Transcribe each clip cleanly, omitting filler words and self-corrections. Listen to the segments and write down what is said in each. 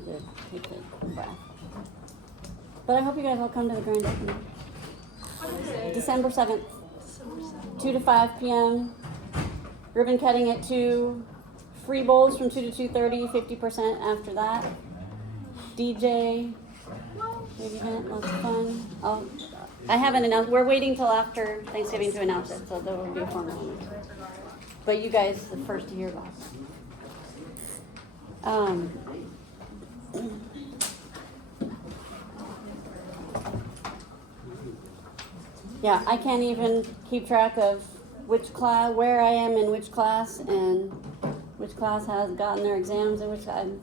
time to take a breath. But I hope you guys all come to the grand opening. December 7th, 2 to 5 p.m. Ribbon cutting at 2. Free bowls from 2 to 2:30, 50% after that. DJ, big event, lots of fun. I haven't announced. We're waiting till after Thanksgiving to announce it, so there will be a formal announcement. But you guys, the first to hear about it. Yeah, I can't even keep track of which class, where I am in which class, and which class has gotten their exams, and which I'm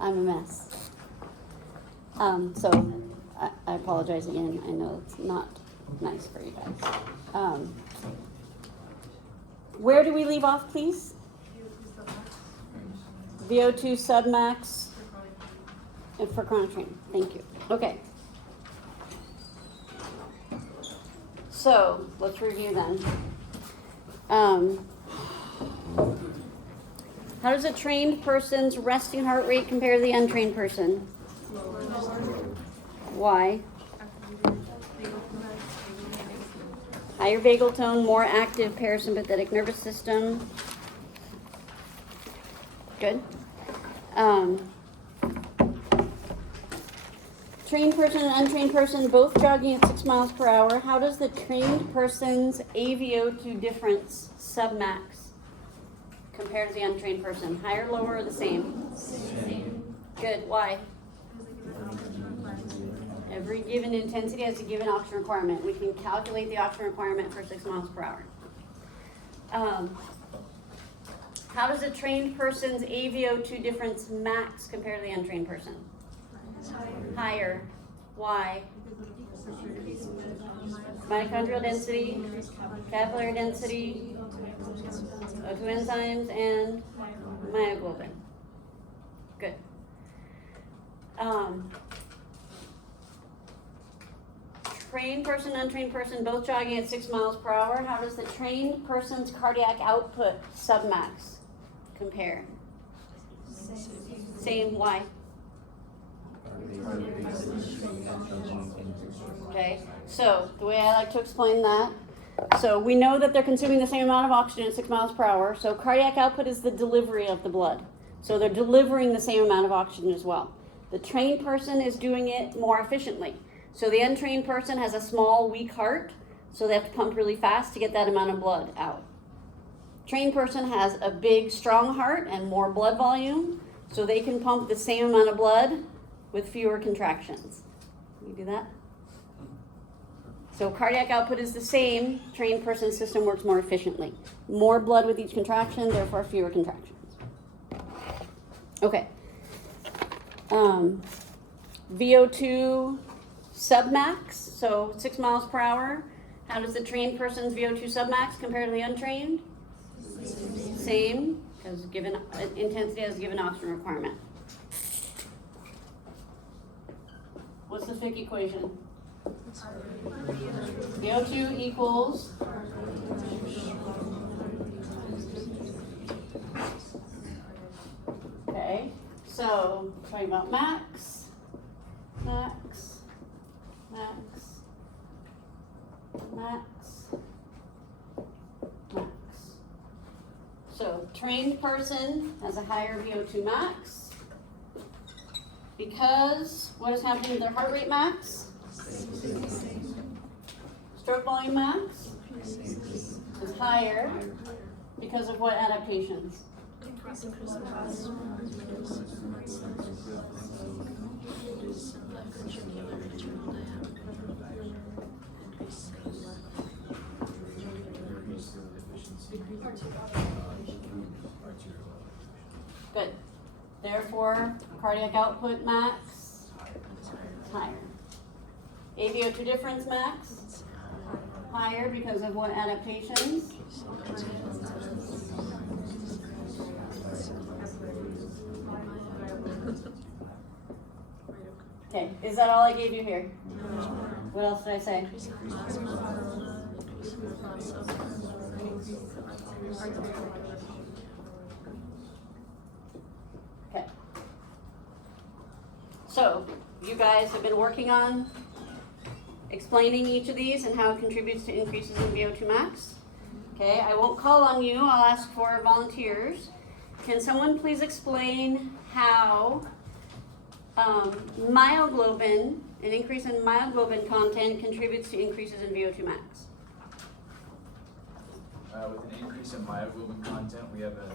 a mess. So I apologize again. I know it's not nice for you guys. Where do we leave off, please? VO2 submax and for chronic training. Thank you. Okay. So let's review then. How does a trained person's resting heart rate compare to the untrained person? Why? Higher vagal tone, more active parasympathetic nervous system. Good. Trained person and untrained person both jogging at 6 miles per hour. How does the trained person's AVO2 difference submax compare to the untrained person? Higher, lower, or the same? Same. Good. Why? Every given intensity has a given oxygen requirement. We can calculate the oxygen requirement for 6 miles per hour. How does a trained person's AVO2 difference max compare to the untrained person? Higher. Why? Mitochondrial density, capillary density, O2 enzymes, and myoglobin. Good. Trained person, untrained person, both jogging at 6 miles per hour. How does the trained person's cardiac output submax compare? Same. Why? Okay, so the way I like to explain that, so we know that they're consuming the same amount of oxygen at 6 miles per hour, so cardiac output is the delivery of the blood. So they're delivering the same amount of oxygen as well. The trained person is doing it more efficiently. So the untrained person has a small, weak heart, so they have to pump really fast to get that amount of blood out. Trained person has a big, strong heart and more blood volume, so they can pump the same amount of blood with fewer contractions. Can you do that? So cardiac output is the same. Trained person's system works more efficiently. More blood with each contraction, therefore fewer contractions. Okay. VO2 submax, so 6 miles per hour. How does the trained person's VO2 submax compare to the untrained? Same, because given intensity has a given oxygen requirement. What's the Fick equation? VO2 equals okay, so talking about max, max, max, max, max. So trained person has a higher VO2 max because what is happening to their heart rate max? Stroke volume max is higher because of what adaptations? Good. Therefore, cardiac output max higher. AVO2 difference max higher because of what adaptations? Okay, is that all I gave you here? What else did I say? Okay. So, you guys have been working on explaining each of these and how it contributes to increases in VO2 max. Okay, I won't call on you, I'll ask for volunteers. Can someone please explain how myoglobin, an increase in myoglobin content contributes to increases in VO2 max? With an increase in myoglobin content, we have an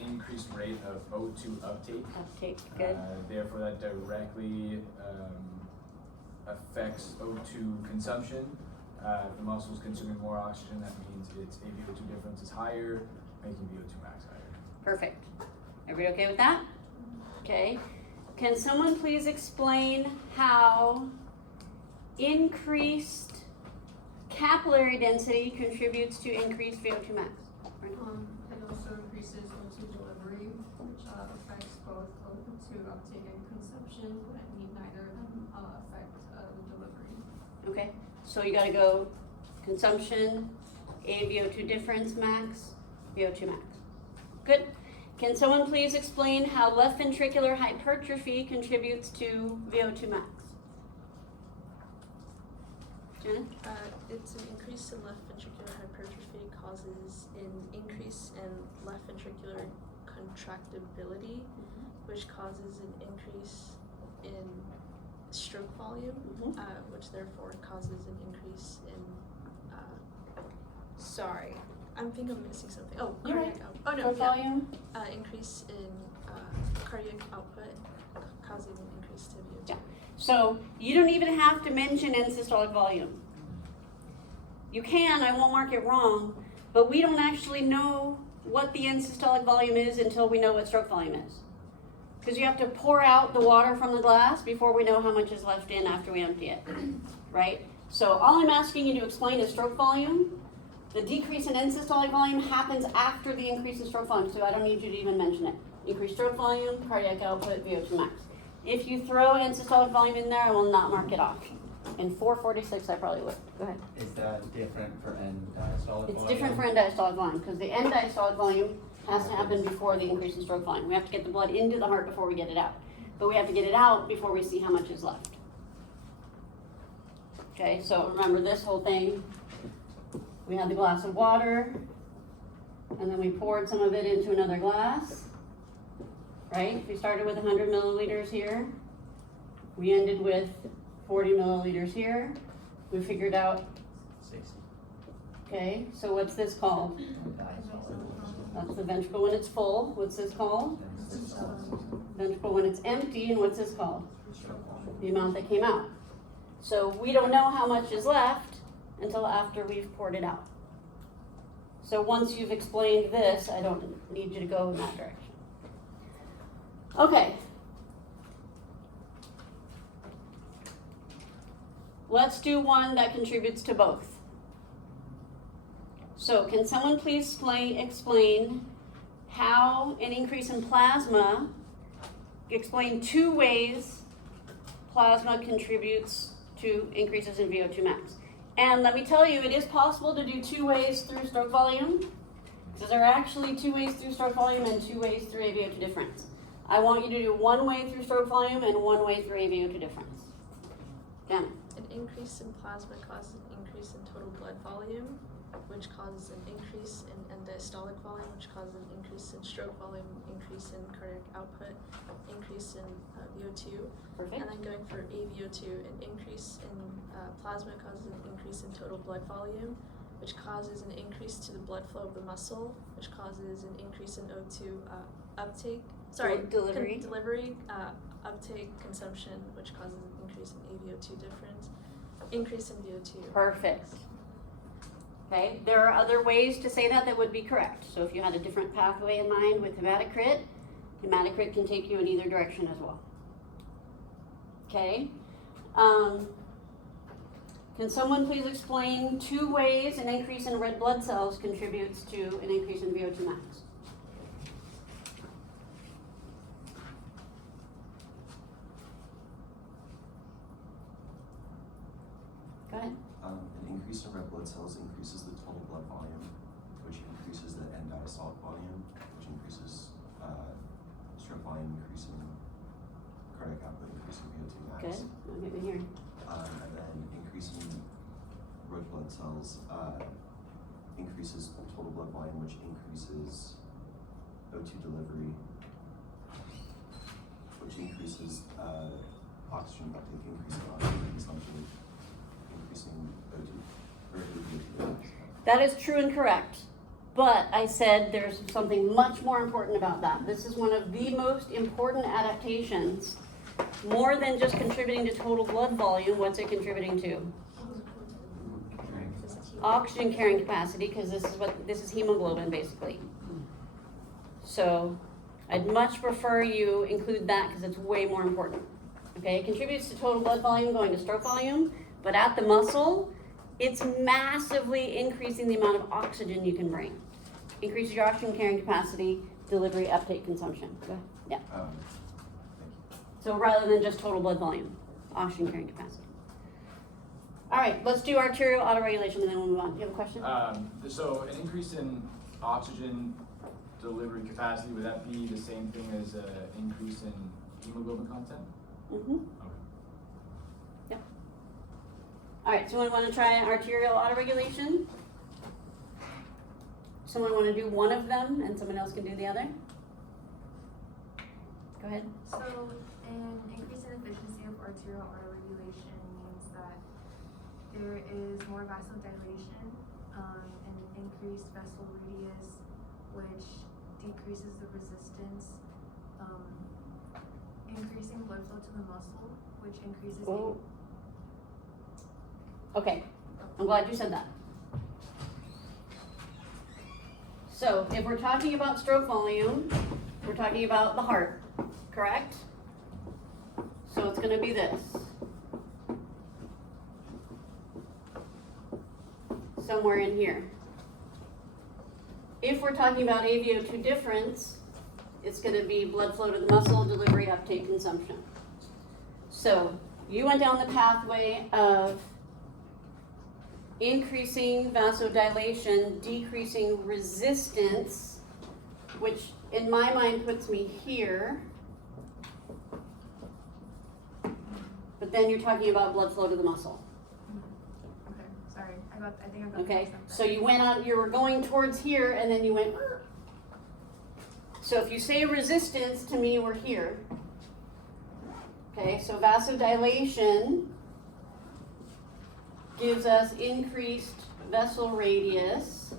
increased rate of O2 uptake. Uptake, good. Therefore, that directly affects O2 consumption. If the muscle is consuming more oxygen, that means its AVO2 difference is higher, making VO2 max higher. Perfect. Everybody okay with that? Okay. Can someone please explain how increased capillary density contributes to increased VO2 max? It also increases O2 delivery, which affects both O2 uptake and consumption, but neither of them affect the delivery. Okay, so you gotta go consumption, AVO2 difference max, VO2 max. Good. Can someone please explain how left ventricular hypertrophy contributes to VO2 max? Jenna? It's an increase in left ventricular hypertrophy causes an increase in left ventricular contractibility, which causes an increase in stroke volume, which therefore causes an increase in, sorry, I think I'm missing something. Oh, cardiac output. Oh no, Stroke volume? Increase in cardiac output causing an increase to VO2. Yeah. So you don't even have to mention end systolic volume. You can, I won't mark it wrong, but we don't actually know what the end systolic volume is until we know what stroke volume is. Because you have to pour out the water from the glass before we know how much is left in after we empty it, right? So all I'm asking you to explain is stroke volume. The decrease in end systolic volume happens after the increase in stroke volume, so I don't need you to even mention it. Increased stroke volume, cardiac output, VO2 max. If you throw end systolic volume in there, I will not mark it off. In 446, I probably would. Go ahead. Is that different for end diastolic volume? It's different for end diastolic volume, because the end diastolic volume has to happen before the increase in stroke volume. We have to get the blood into the heart before we get it out. But we have to get it out before we see how much is left. Okay, so remember this whole thing. We had the glass of water, and then we poured some of it into another glass, right? We started with 100 milliliters here. We ended with 40 milliliters here. We figured out, 60. okay, so what's this called? That's the ventricle when it's full. What's this called? Ventricle when it's empty, and what's this called? The amount that came out. So we don't know how much is left until after we've poured it out. So once you've explained this, I don't need you to go in that direction. Okay. Let's do one that contributes to both. So can someone please explain how an increase in plasma, explain 2 ways plasma contributes to increases in VO2 max. And let me tell you, it is possible to do 2 ways through stroke volume, because there are actually 2 ways through stroke volume and 2 ways through AVO2 difference. I want you to do 1 way through stroke volume and 1 way through AVO2 difference. Damn it. An increase in plasma causes an increase in total blood volume, which causes an increase in end diastolic volume, which causes an increase in stroke volume, increase in cardiac output, increase in VO2. Perfect. And then going for AVO2, an increase in plasma causes an increase in total blood volume, which causes an increase to the blood flow of the muscle, which causes an increase in O2 uptake. Delivery, uptake, consumption, which causes an increase in AVO2 difference, increase in VO2. Perfect. Okay, there are other ways to say that would be correct. So if you had a different pathway in mind with hematocrit, hematocrit can take you in either direction as well. Okay. Can someone please explain 2 ways an increase in red blood cells contributes to an increase in VO2 max? Go ahead. An increase in red blood cells increases the total blood volume, which increases the end diastolic volume, which increases stroke volume, increasing cardiac output, increasing VO2 max. Good, I'll get me here. And then increasing red blood cells increases total blood volume, which increases O2 delivery, which increases oxygen uptake, increasing oxygen consumption, increasing O2 or VO2 max. That is true and correct. But I said there's something much more important about that. This is one of the most important adaptations. More than just contributing to total blood volume, what's it contributing to? Oxygen carrying capacity, because this is hemoglobin basically. So I'd much prefer you include that because it's way more important. Okay, it contributes to total blood volume going to stroke volume, but at the muscle, it's massively increasing the amount of oxygen you can bring. Increases your oxygen carrying capacity, delivery, uptake, consumption. Go ahead. Yeah. Thank you. So rather than just total blood volume, oxygen carrying capacity. All right, let's do arterial autoregulation and then we'll move on. Do you have a question? So an increase in oxygen delivery capacity, would that be the same thing as an increase in hemoglobin content? Mm-hmm. Okay. Yep. All right, someone want to try arterial autoregulation? Someone want to do one of them and someone else can do the other? Go ahead. So, an increase in efficiency of arterial autoregulation means that there is more vasodilation, and increased vessel radius, which decreases the resistance, increasing blood flow to the muscle, which increases Oh. Okay, I'm glad you said that. So if we're talking about stroke volume, we're talking about the heart, correct? So it's gonna be this. Somewhere in here. If we're talking about AVO2 difference, it's gonna be blood flow to the muscle, delivery, uptake, consumption. So you went down the pathway of increasing vasodilation, decreasing resistance, which in my mind puts me here. But then you're talking about blood flow to the muscle. Okay, sorry, I think I got Okay, mixed up so there. you went on, you were going towards here and then you went. So if you say resistance, to me we're here. Okay, so vasodilation gives us increased vessel radius,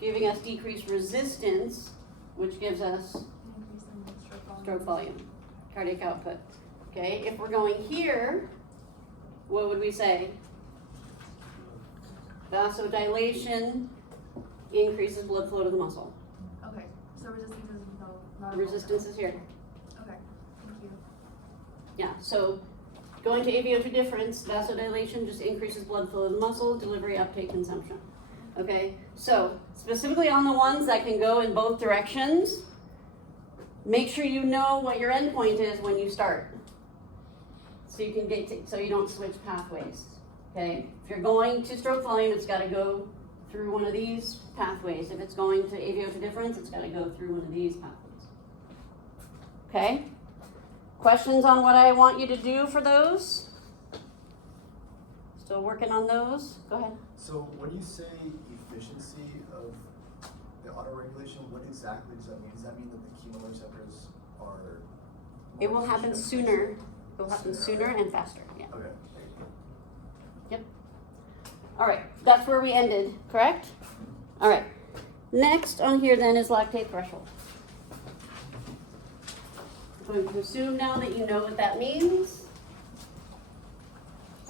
giving us decreased resistance, which gives us Increase in stroke volume, cardiac output. Okay, if we're going here, what would we say? Vasodilation increases blood flow to the muscle. Okay, so resistance is not Resistance is here. Okay, thank you. Yeah, so going to AVO2 difference, vasodilation just increases blood flow to the muscle, delivery, uptake, consumption. Okay, so specifically on the ones that can go in both directions, make sure you know what your endpoint is when you start. So you can get to, so you don't switch pathways. Okay, if you're going to stroke volume, it's got to go through one of these pathways. If it's going to AVO2 difference, it's got to go through one of these pathways. Okay? Questions on what I want you to do for those? Still working on those? Go ahead. So when you say efficiency of the autoregulation, what exactly does that mean? Does that mean that the chemoreceptors are It more will happen efficient? sooner. It will happen sooner and faster. Yeah. Okay. Yep. All right. That's where we ended, correct? All right. Next on here then is lactate threshold. I'm going to assume now that you know what that means.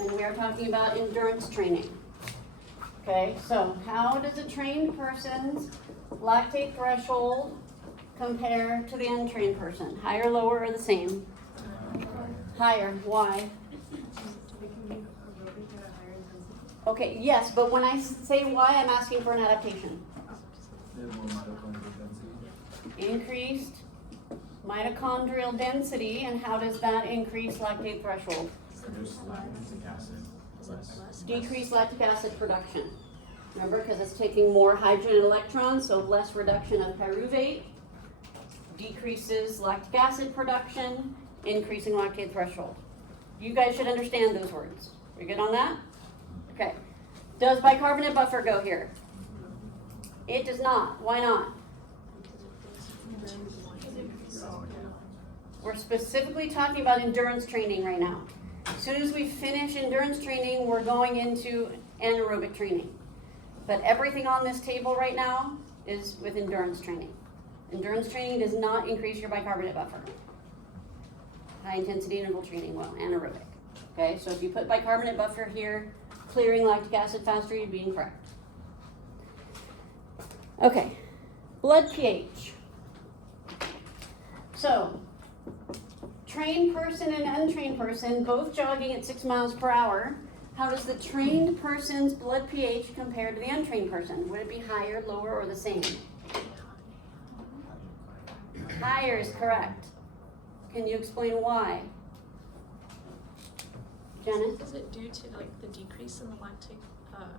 And we are talking about endurance training. Okay, so how does a trained person's lactate threshold compare to the untrained person? Higher, lower, or the same? Higher. Why? They can be aerobic at a higher intensity. Okay, yes, but when I say why, I'm asking for an adaptation. They have more mitochondrial density. Increased mitochondrial density, and how does that increase lactate threshold? Produce lactic acid less. Decrease lactic acid production. Remember, because it's taking more hydrogen and electrons, so less reduction of pyruvate. Decreases lactic acid production, increasing lactate threshold. You guys should understand those words. We good on that? Okay. Does bicarbonate buffer go here? It does not. Why not? We're specifically talking about endurance training right now. As soon as we finish endurance training, we're going into anaerobic training. But everything on this table right now is with endurance training. Endurance training does not increase your bicarbonate buffer. High intensity interval training will, anaerobic. Okay, so if you put bicarbonate buffer here, clearing lactic acid faster, you'd be incorrect. Okay, blood pH. So, trained person and untrained person, both jogging at 6 miles per hour. How does the trained person's blood pH compare to the untrained person? Would it be higher, lower, or the same? Higher is correct. Can you explain why? Janice? Is it due to like the decrease in the lactic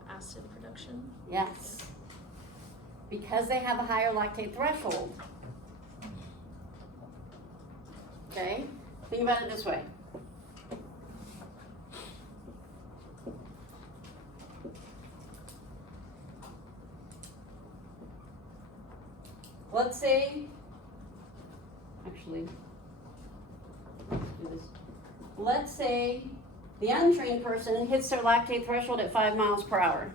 acid production? Yes. Because they have a higher lactate threshold. Okay? Think about it this way. Let's say, actually, let's do this. Let's say the untrained person hits their lactate threshold at 5 miles per hour.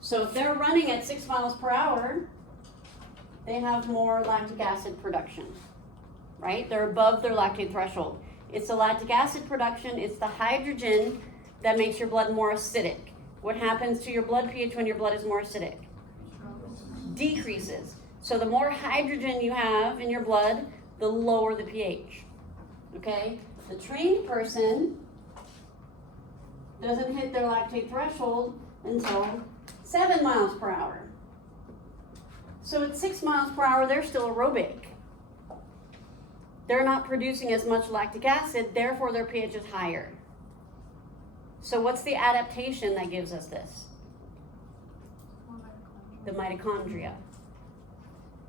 So if they're running at 6 miles per hour, they have more lactic acid production, right? They're above their lactate threshold. It's the lactic acid production, it's the hydrogen that makes your blood more acidic. What happens to your blood pH when your blood is more acidic? Decreases. So the more hydrogen you have in your blood, the lower the pH. Okay? The trained person doesn't hit their lactate threshold until 7 miles per hour. So at 6 miles per hour, they're still aerobic. They're not producing as much lactic acid, therefore their pH is higher. So what's the adaptation that gives us this? The mitochondria.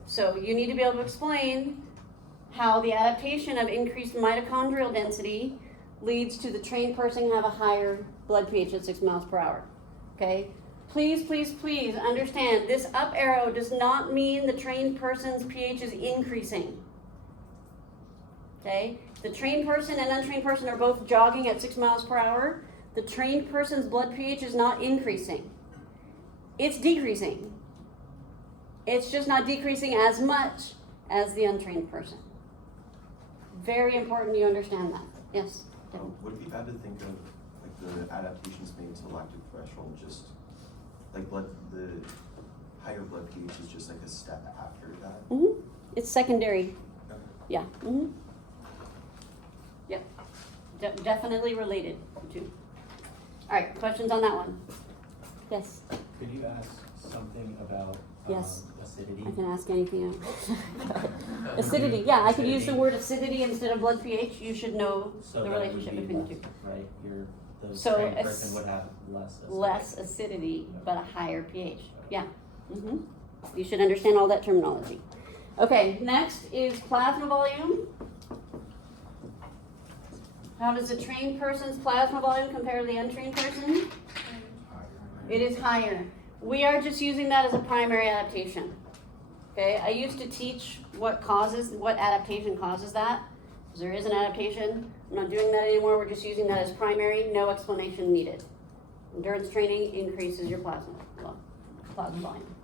So you need to be able to explain how the adaptation of increased mitochondrial density leads to the trained person have a higher blood pH at 6 miles per hour. Okay? Please, please, please understand this up arrow does not mean the trained person's pH is increasing. Okay? The trained person and untrained person are both jogging at 6 miles per hour. The trained person's blood pH is not increasing. It's decreasing. It's just not decreasing as much as the untrained person. Very important you understand that. Yes? Would it be bad to think of like the adaptations made to lactic threshold, just like the higher blood pH is just like a step after that? Mm-hmm. It's secondary. Okay. Yeah. Mm-hmm. Yep. Definitely related to. All right. Questions on that one? Yes. Could you ask something about Yes. acidity? I can ask anything else. Acidity. Yeah, I could use the word acidity instead of blood pH. You should know So the that would relationship be between the less, two. right? The So trained ac- person would have less acidity. Less acidity, but a higher pH. Yeah. Mm-hmm. You should understand all that terminology. Okay, next is plasma volume. How does a trained person's plasma volume compare to the untrained person? It is higher. We are just using that as a primary adaptation. Okay, I used to teach what adaptation causes that. There is an adaptation. I'm not doing that anymore. We're just using that as primary, no explanation needed. Endurance training increases your plasma volume.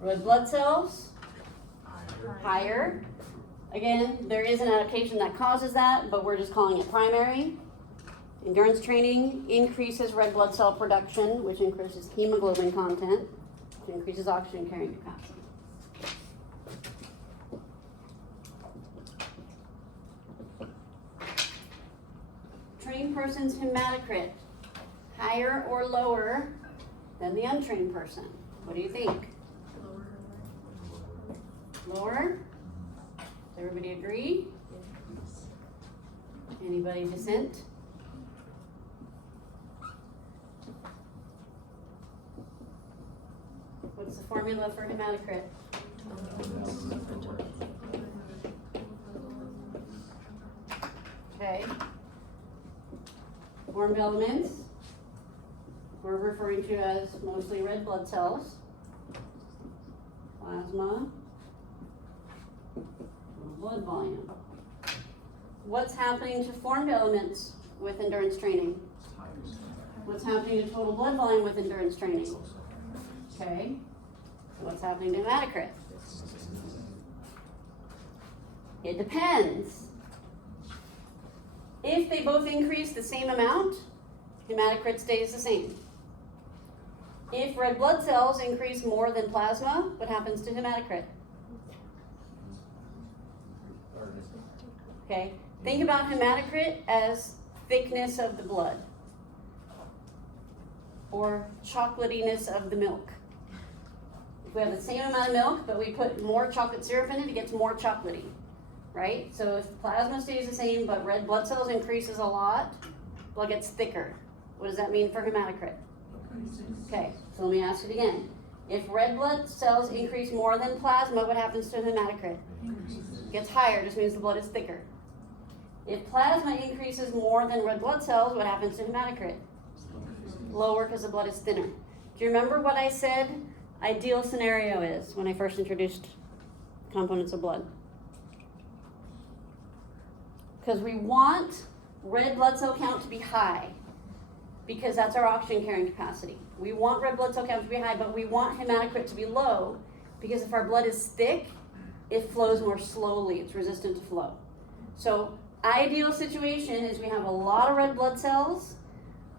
Red blood cells, higher. Again, there is an adaptation that causes that, but we're just calling it primary. Endurance training increases red blood cell production, which increases hemoglobin content, which increases oxygen carrying capacity. Trained person's hematocrit, higher or lower than the untrained person? What do you think? Lower? Does everybody agree? Anybody dissent? What's the formula for hematocrit? Formed elements we're referring to as mostly red blood cells, plasma, blood volume. What's happening to formed elements with endurance training? What's happening to total blood volume with endurance training? Okay. What's happening to hematocrit? It depends. If they both increase the same amount, hematocrit stays the same. If red blood cells increase more than plasma, what happens to hematocrit? Okay, think about hematocrit as thickness of the blood or chocolatiness of the milk. If we have the same amount of milk, but we put more chocolate syrup in it, it gets more chocolatey, right? So if plasma stays the same, but red blood cells increases a lot, blood gets thicker. What does that mean for hematocrit? Okay, so let me ask it again. If red blood cells increase more than plasma, what happens to hematocrit? Gets higher, just means the blood is thicker. If plasma increases more than red blood cells, what happens to hematocrit? Lower, because the blood is thinner. Do you remember what I said ideal scenario is when I first introduced components of blood? Because we want red blood cell count to be high, because that's our oxygen carrying capacity. We want red blood cell count to be high, but we want hematocrit to be low, because if our blood is thick, it flows more slowly. It's resistant to flow. So ideal situation is we have a lot of red blood cells,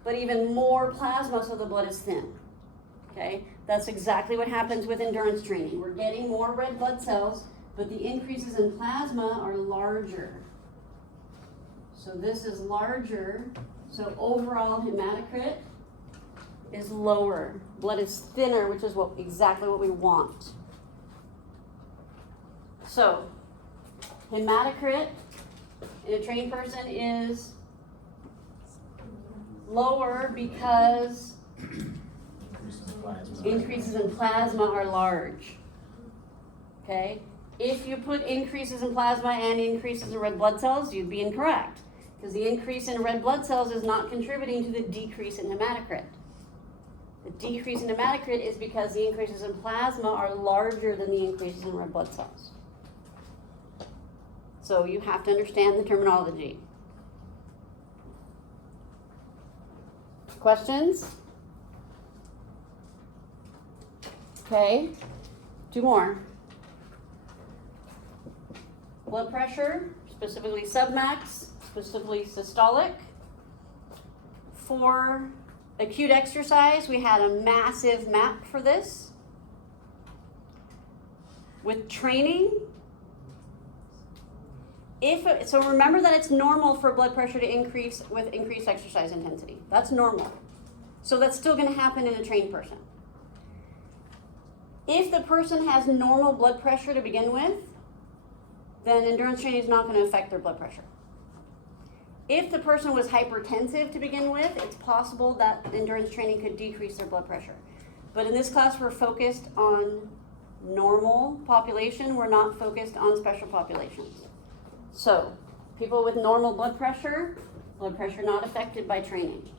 but even more plasma, so the blood is thin. Okay, that's exactly what happens with endurance training. We're getting more red blood cells, but the increases in plasma are larger. So this is larger, so overall hematocrit is lower. Blood is thinner, which is exactly what we want. So hematocrit in a trained person is lower because increases in plasma are large. Okay? If you put increases in plasma and increases in red blood cells, you'd be incorrect, because the increase in red blood cells is not contributing to the decrease in hematocrit. The decrease in hematocrit is because the increases in plasma are larger than the increases in red blood cells. So you have to understand the terminology. Questions? Okay, 2 more. Blood pressure, specifically submax, specifically systolic. For acute exercise, we had a massive map for this. With training, so remember that it's normal for blood pressure to increase with increased exercise intensity. That's normal. So that's still going to happen in a trained person. If the person has normal blood pressure to begin with, then endurance training is not going to affect their blood pressure. If the person was hypertensive to begin with, it's possible that endurance training could decrease their blood pressure. But in this class, we're focused on normal population. We're not focused on special populations. So, people with normal blood pressure not affected by training.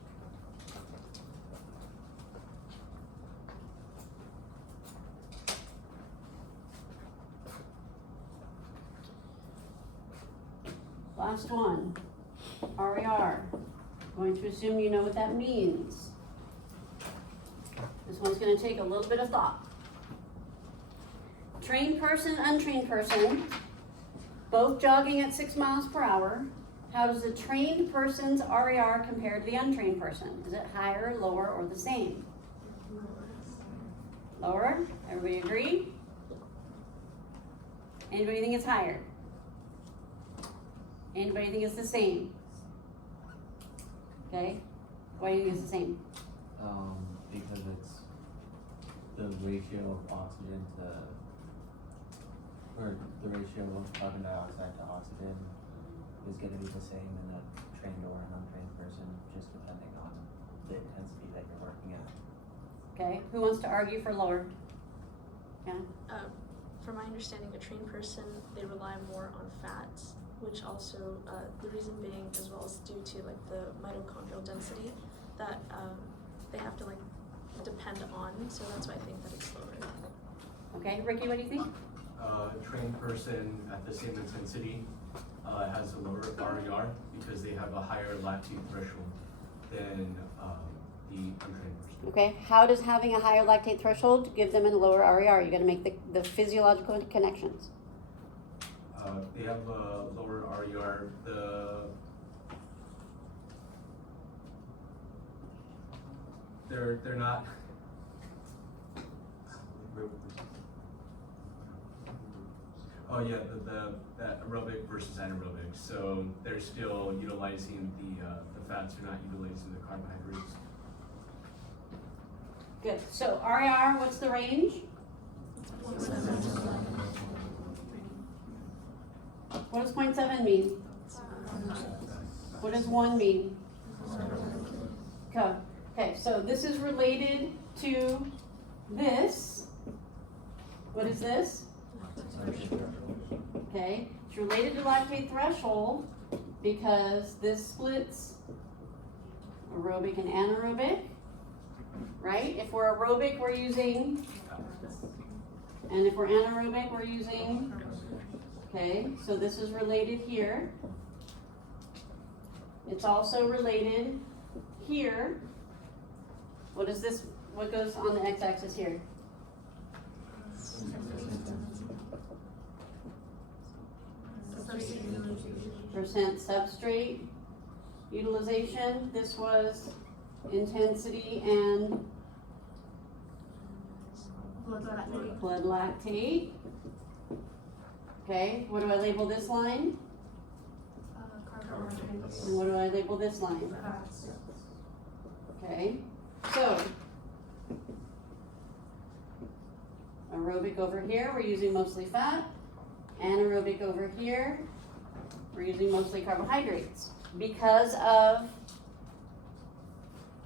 Last one, RER. Going to assume you know what that means. This one's going to take a little bit of thought. Trained person, untrained person, both jogging at 6 miles per hour. How does the trained person's RER compare to the untrained person? Is it higher, lower, or the same? Lower? Everybody agree? Anybody think it's higher? Anybody think it's the same? Okay. Why do you think it's the same? Because it's the ratio of oxygen to, or the ratio of carbon dioxide to oxygen is going to be the same in a trained or an untrained person, just depending on the intensity that you're working at. Okay. Who wants to argue for lower? Yeah. From my understanding, a trained person, they rely more on fats which also, the reason being as well is due to like the mitochondrial density that they have to like depend on, so that's why I think that it's lower. Okay, Ricky, what do you think? A trained person at the same intensity has a lower RER because they have a higher lactate threshold than the untrained person. Okay, how does having a higher lactate threshold give them a lower RER? You gotta make the physiological connections. They have a lower RER. They're not. Oh yeah, the aerobic versus anaerobic. So they're still utilizing the fats. They're not utilizing the carbohydrates. Good, so RER, what's the range? What does 0.7 mean? What does 1 mean? Okay, so this is related to this. What is this? Okay, it's related to lactate threshold because this splits aerobic and anaerobic, right? If we're aerobic, we're using, and if we're anaerobic, we're using, okay, so this is related here. It's also related here. What is this? What goes on the x-axis here? Percent substrate utilization. This was intensity and blood lactate. Okay, what do I label this line? And what do I label this line? Okay, so aerobic over here, we're using mostly fat. Anaerobic over here, we're using mostly carbohydrates because of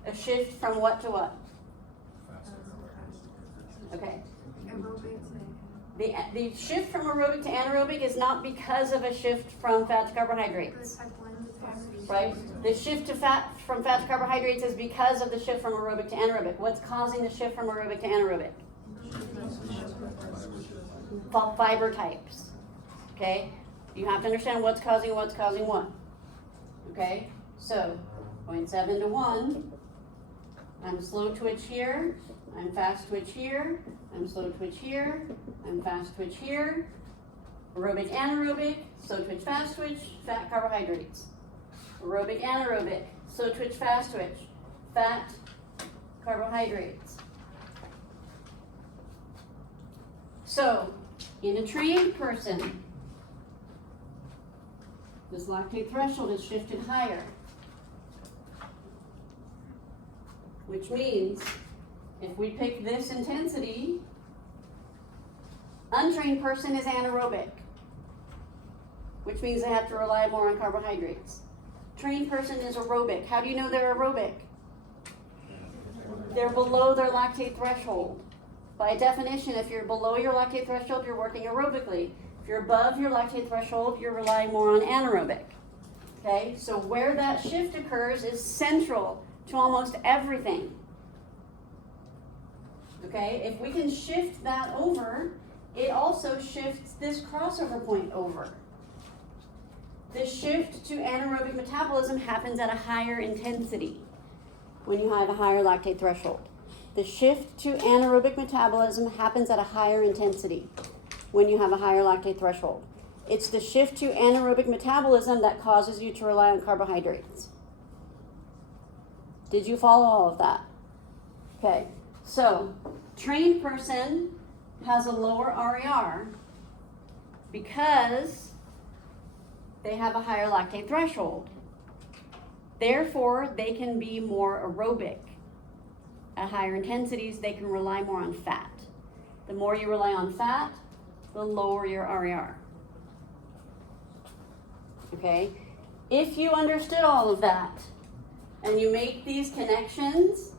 a shift from what to what? Okay. The shift from aerobic to anaerobic is not because of a shift from fat to carbohydrates, right? The shift to from fat to carbohydrates is because of the shift from aerobic to anaerobic. What's causing the shift from aerobic to anaerobic? Fiber types. Okay, you have to understand what's causing what. Okay, so 0.7 to 1. I'm slow twitch here. I'm fast twitch here. I'm slow twitch here. I'm fast twitch here. Aerobic, anaerobic, slow twitch, fast twitch, fat, carbohydrates. Aerobic, anaerobic, slow twitch, fast twitch, fat, carbohydrates. So, in a trained person, this lactate threshold is shifted higher, which means if we pick this intensity, untrained person is anaerobic, which means they have to rely more on carbohydrates. Trained person is aerobic. How do you know they're aerobic? They're below their lactate threshold. By definition, if you're below your lactate threshold, you're working aerobically. If you're above your lactate threshold, you're relying more on anaerobic. Okay, so where that shift occurs is central to almost everything. Okay, if we can shift that over, it also shifts this crossover point over. The shift to anaerobic metabolism happens at a higher intensity when you have a higher lactate threshold. The shift to anaerobic metabolism happens at a higher intensity when you have a higher lactate threshold. It's the shift to anaerobic metabolism that causes you to rely on carbohydrates. Did you follow all of that? Okay, so trained person has a lower RER because they have a higher lactate threshold. Therefore, they can be more aerobic. At higher intensities, they can rely more on fat. The more you rely on fat, the lower your RER. Okay? If you understood all of that, and you make these connections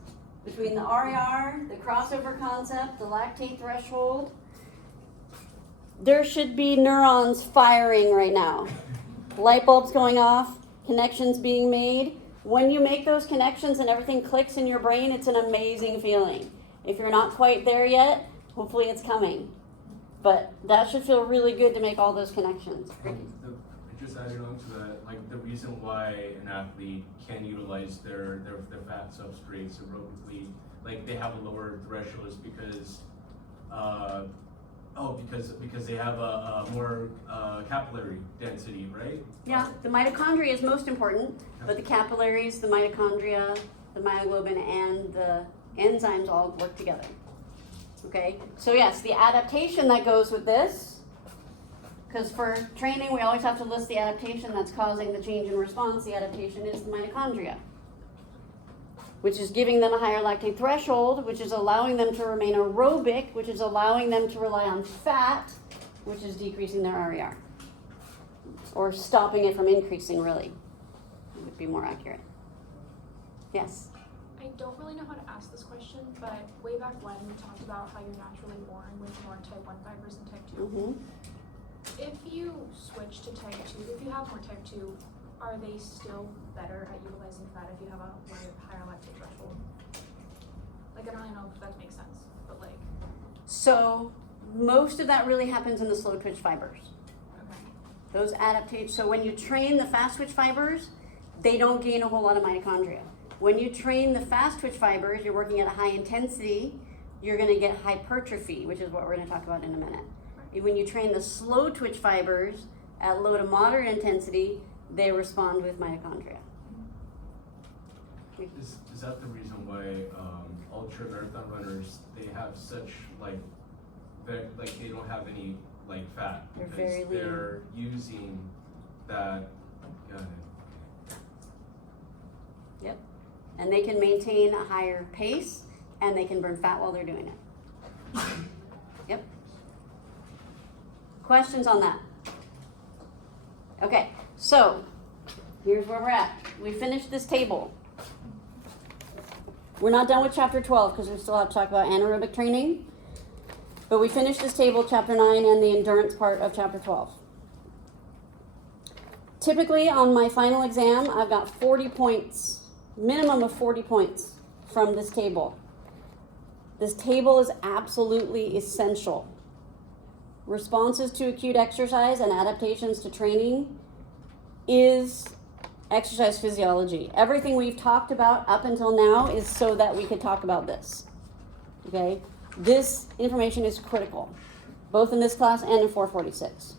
between the RER, the crossover concept, the lactate threshold, there should be neurons firing right now. light bulbs going off, connections being made. When you make those connections and everything clicks in your brain, it's an amazing feeling. If you're not quite there yet, hopefully it's coming. But that should feel really good to make all those connections. Just adding on to that, like the reason why an athlete can utilize their fat substrates aerobically, like they have a lower threshold is because because they have a more capillary density, right? Yeah, the mitochondria is most important, but the capillaries, the mitochondria, the myoglobin, and the enzymes all work together. Okay, so yes, the adaptation that goes with this, because for training we always have to list the adaptation that's causing the change in response. The adaptation is the mitochondria, which is giving them a higher lactate threshold, which is allowing them to remain aerobic, which is allowing them to rely on fat, which is decreasing their RER. Or stopping it from increasing, really. It would be more accurate. Yes? I don't really know how to ask this question, but way back when we talked about how you're naturally born with more type 1 fibers than type 2. Mm-hmm. If you switch to type 2, if you have more type 2, are they still better at utilizing fat if you have a higher lactate threshold? Like, I don't really know if that makes sense, but like. So most of that really happens in the slow twitch fibers. Okay. Those adaptations. So when you train the fast twitch fibers, they don't gain a whole lot of mitochondria. When you train the fast twitch fibers, you're working at a high intensity, you're going to get hypertrophy, which is what we're going to talk about in a minute. When you train the slow twitch fibers at low to moderate intensity, they respond with mitochondria. Is that the reason why ultra marathon runners, they have such like they don't have any like fat? They're because very lean. they're using that. Yep. And they can maintain a higher pace, and they can burn fat while they're doing it. Yep. Questions on that? Okay, so here's where we're at. We finished this table. We're not done with chapter 12 because we still have to talk about anaerobic training. But we finished this table, chapter 9, and the endurance part of chapter 12. Typically on my final exam, I've got 40 points, minimum of 40 points from this table. This table is absolutely essential. Responses to acute exercise and adaptations to training is exercise physiology. Everything we've talked about up until now is so that we could talk about this. Okay? This information is critical, both in this class and in 446.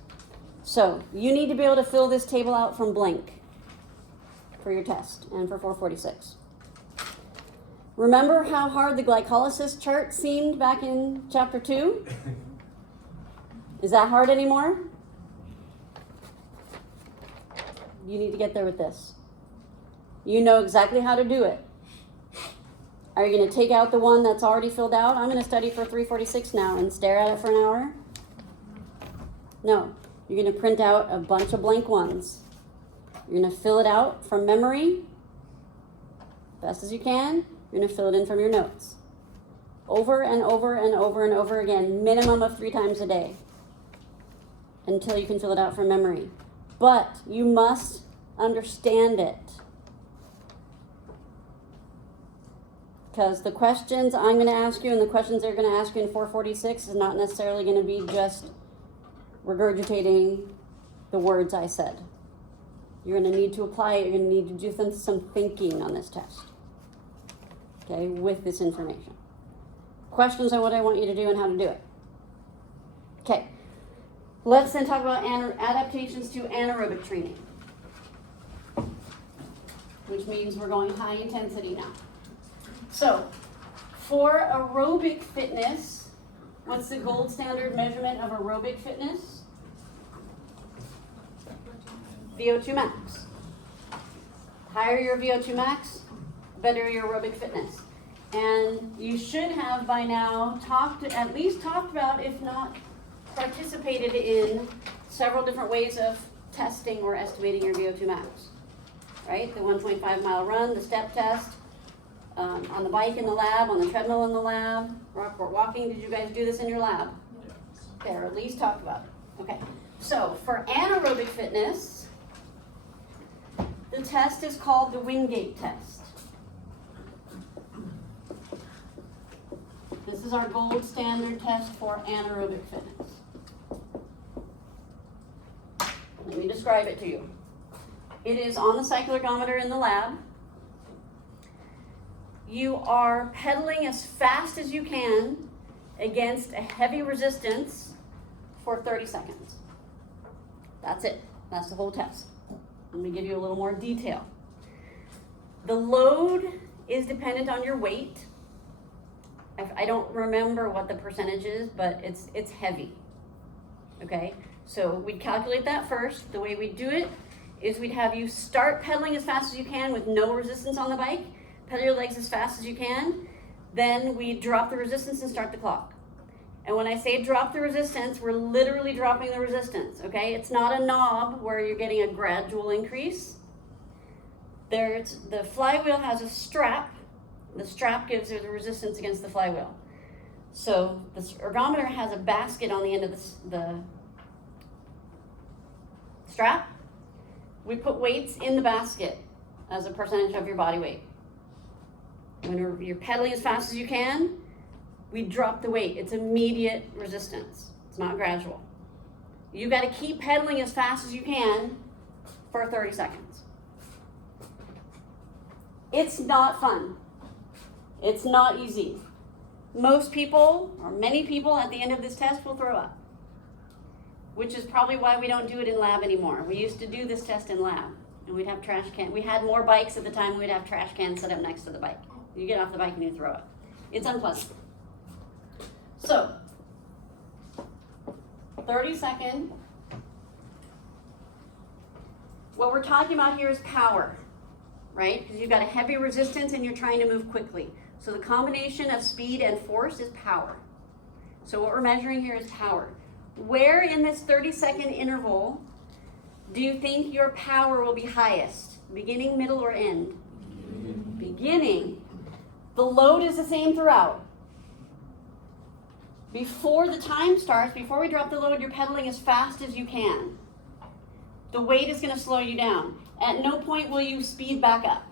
So, you need to be able to fill this table out from blank for your test and for 446. Remember how hard the glycolysis chart seemed back in chapter 2? Is that hard anymore? You need to get there with this. You know exactly how to do it. Are you going to take out the one that's already filled out? I'm going to study for 346 now and stare at it for an hour? No. You're going to print out a bunch of blank ones. You're going to fill it out from memory, best as you can. You're going to fill it in from your notes. Over and over and over and over again, minimum of 3 times a day, until you can fill it out from memory. But you must understand it. Because the questions I'm going to ask you and the questions they're going to ask you in 446 is not necessarily going to be just regurgitating the words I said. You're going to need to apply it. You're going to need to do some thinking on this test. Okay, with this information. Questions on what I want you to do and how to do it. Okay. Let's then talk about adaptations to anaerobic training, which means we're going high intensity now. So, for aerobic fitness, what's the gold standard measurement of aerobic fitness? VO2 max. Higher your VO2 max, better your aerobic fitness. And you should have by now at least talked about, if not participated in, several different ways of testing or estimating your VO2 max. Right? The 1.5 mile run, the step test, on the bike in the lab, on the treadmill in the lab, Rockport walking. Did you guys do this in your lab? Okay, or at least talk about it. Okay. So for anaerobic fitness, the test is called the Wingate test. This is our gold standard test for anaerobic fitness. Let me describe it to you. It is on the cycloergometer in the lab. You are pedaling as fast as you can against a heavy resistance for 30 seconds. That's it. That's the whole test. Let me give you a little more detail. The load is dependent on your weight. I don't remember what the percentage is, but it's heavy. Okay, so we'd calculate that first. The way we do it is we'd have you start pedaling as fast as you can with no resistance on the bike. Pedal your legs as fast as you can. Then we drop the resistance and start the clock. And when I say drop the resistance, we're literally dropping the resistance, okay? It's not a knob where you're getting a gradual increase. The flywheel has a strap. The strap gives you the resistance against the flywheel. So the ergometer has a basket on the end of the strap. We put weights in the basket as a percentage of your body weight. When you're pedaling as fast as you can, we drop the weight. It's immediate resistance. It's not gradual. You got to keep pedaling as fast as you can for 30 seconds. It's not fun. It's not easy. Most people, or many people at the end of this test will throw up, which is probably why we don't do it in lab anymore. We used to do this test in lab, and we'd have trash cans. We had more bikes at the time. We'd have trash cans set up next to the bike. You get off the bike and you throw up. It's unpleasant. So, 30-second. What we're talking about here is power, right? Because you've got a heavy resistance and you're trying to move quickly. So the combination of speed and force is power. So what we're measuring here is power. Where in this 30-second interval do you think your power will be highest? Beginning, middle, or end? Beginning. The load is the same throughout. Before the time starts, before we drop the load, you're pedaling as fast as you can. The weight is going to slow you down. At no point will you speed back up.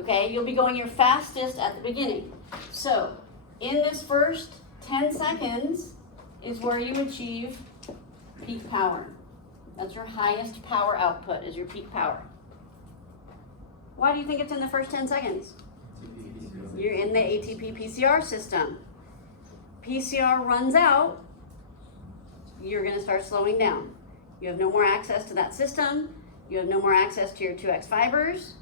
Okay, you'll be going your fastest at the beginning. So, in this first 10 seconds is where you achieve peak power. That's your highest power output, is your peak power. Why do you think it's in the first 10 seconds? You're in the ATP PCR system. PCR runs out, you're going to start slowing down. You have no more access to that system. You have no more access to your 2X fibers.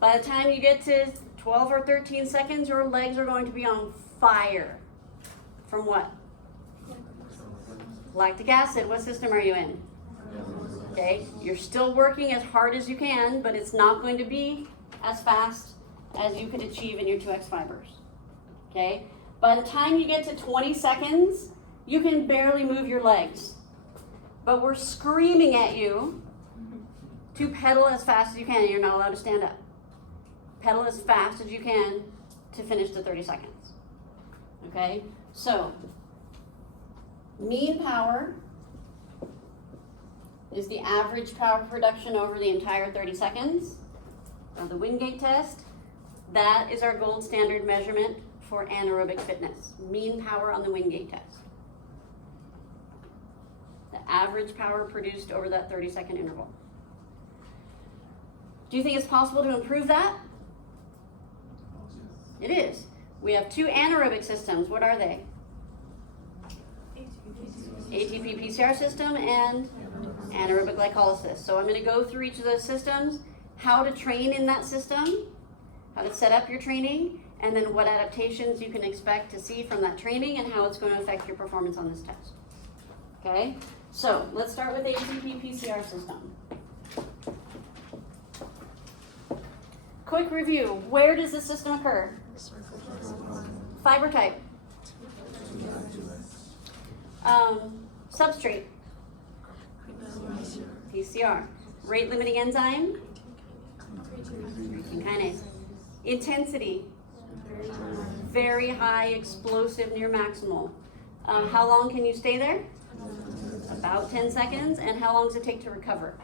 By the time you get to 12 or 13 seconds, your legs are going to be on fire. From what? Lactic acid. What system are you in? Okay, you're still working as hard as you can, but it's not going to be as fast as you could achieve in your 2X fibers. Okay, by the time you get to 20 seconds, you can barely move your legs. But we're screaming at you to pedal as fast as you can, and you're not allowed to stand up. Pedal as fast as you can to finish the 30 seconds. Okay, so mean power is the average power production over the entire 30 seconds of the Wingate test. That is our gold standard measurement for anaerobic fitness. Mean power on the Wingate test. The average power produced over that 30-second interval. Do you think it's possible to improve that? It is. We have two anaerobic systems. What are they? ATP PCR system and anaerobic glycolysis. So I'm going to go through each of those systems, how to train in that system, how to set up your training, and then what adaptations you can expect to see from that training and how it's going to affect your performance on this test. Okay? So let's start with the ATP PCR system. Quick review. Where does this system occur? Fiber type. Substrate. PCR. Rate limiting enzyme. Creatine kinase. Intensity. Very high, explosive, near maximal. How long can you stay there? About 10 seconds. And how long does it take to recover?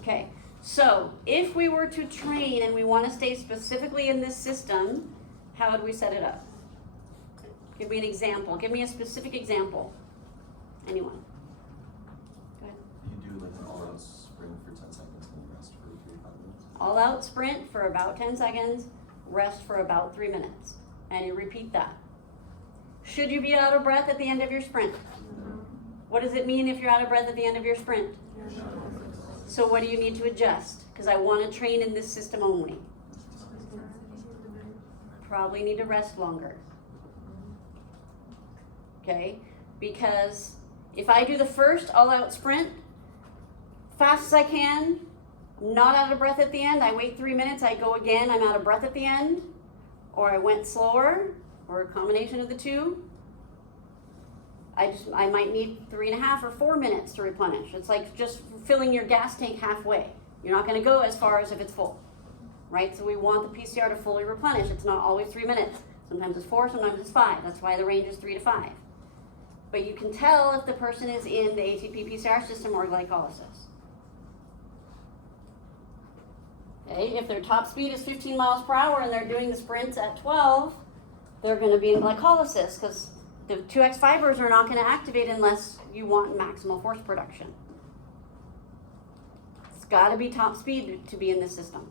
Okay, so if we were to train and we want to stay specifically in this system, how would we set it up? Give me an example. Give me a specific example. Anyone? Go ahead. You do like an all-out sprint for 10 seconds and then rest for 3 to 5 minutes. All out sprint for about 10 seconds, rest for about 3 minutes. And you repeat that. Should you be out of breath at the end of your sprint? What does it mean if you're out of breath at the end of your sprint? So what do you need to adjust? Because I want to train in this system only. Probably need to rest longer. Okay? Because if I do the first all-out sprint, fast as I can, not out of breath at the end, I wait 3 minutes, I go again, I'm out of breath at the end, or I went slower, or a combination of the two, I might need 3.5 or 4 minutes to replenish. It's like just filling your gas tank halfway. You're not going to go as far as if it's full, right? So we want the PCR to fully replenish. It's not always 3 minutes. Sometimes it's 4, sometimes it's 5. That's why the range is 3 to 5. But you can tell if the person is in the ATP PCR system or glycolysis. Okay, if their top speed is 15 miles per hour and they're doing the sprints at 12, they're going to be in glycolysis because the 2X fibers are not going to activate unless you want maximal force production. It's got to be top speed to be in this system.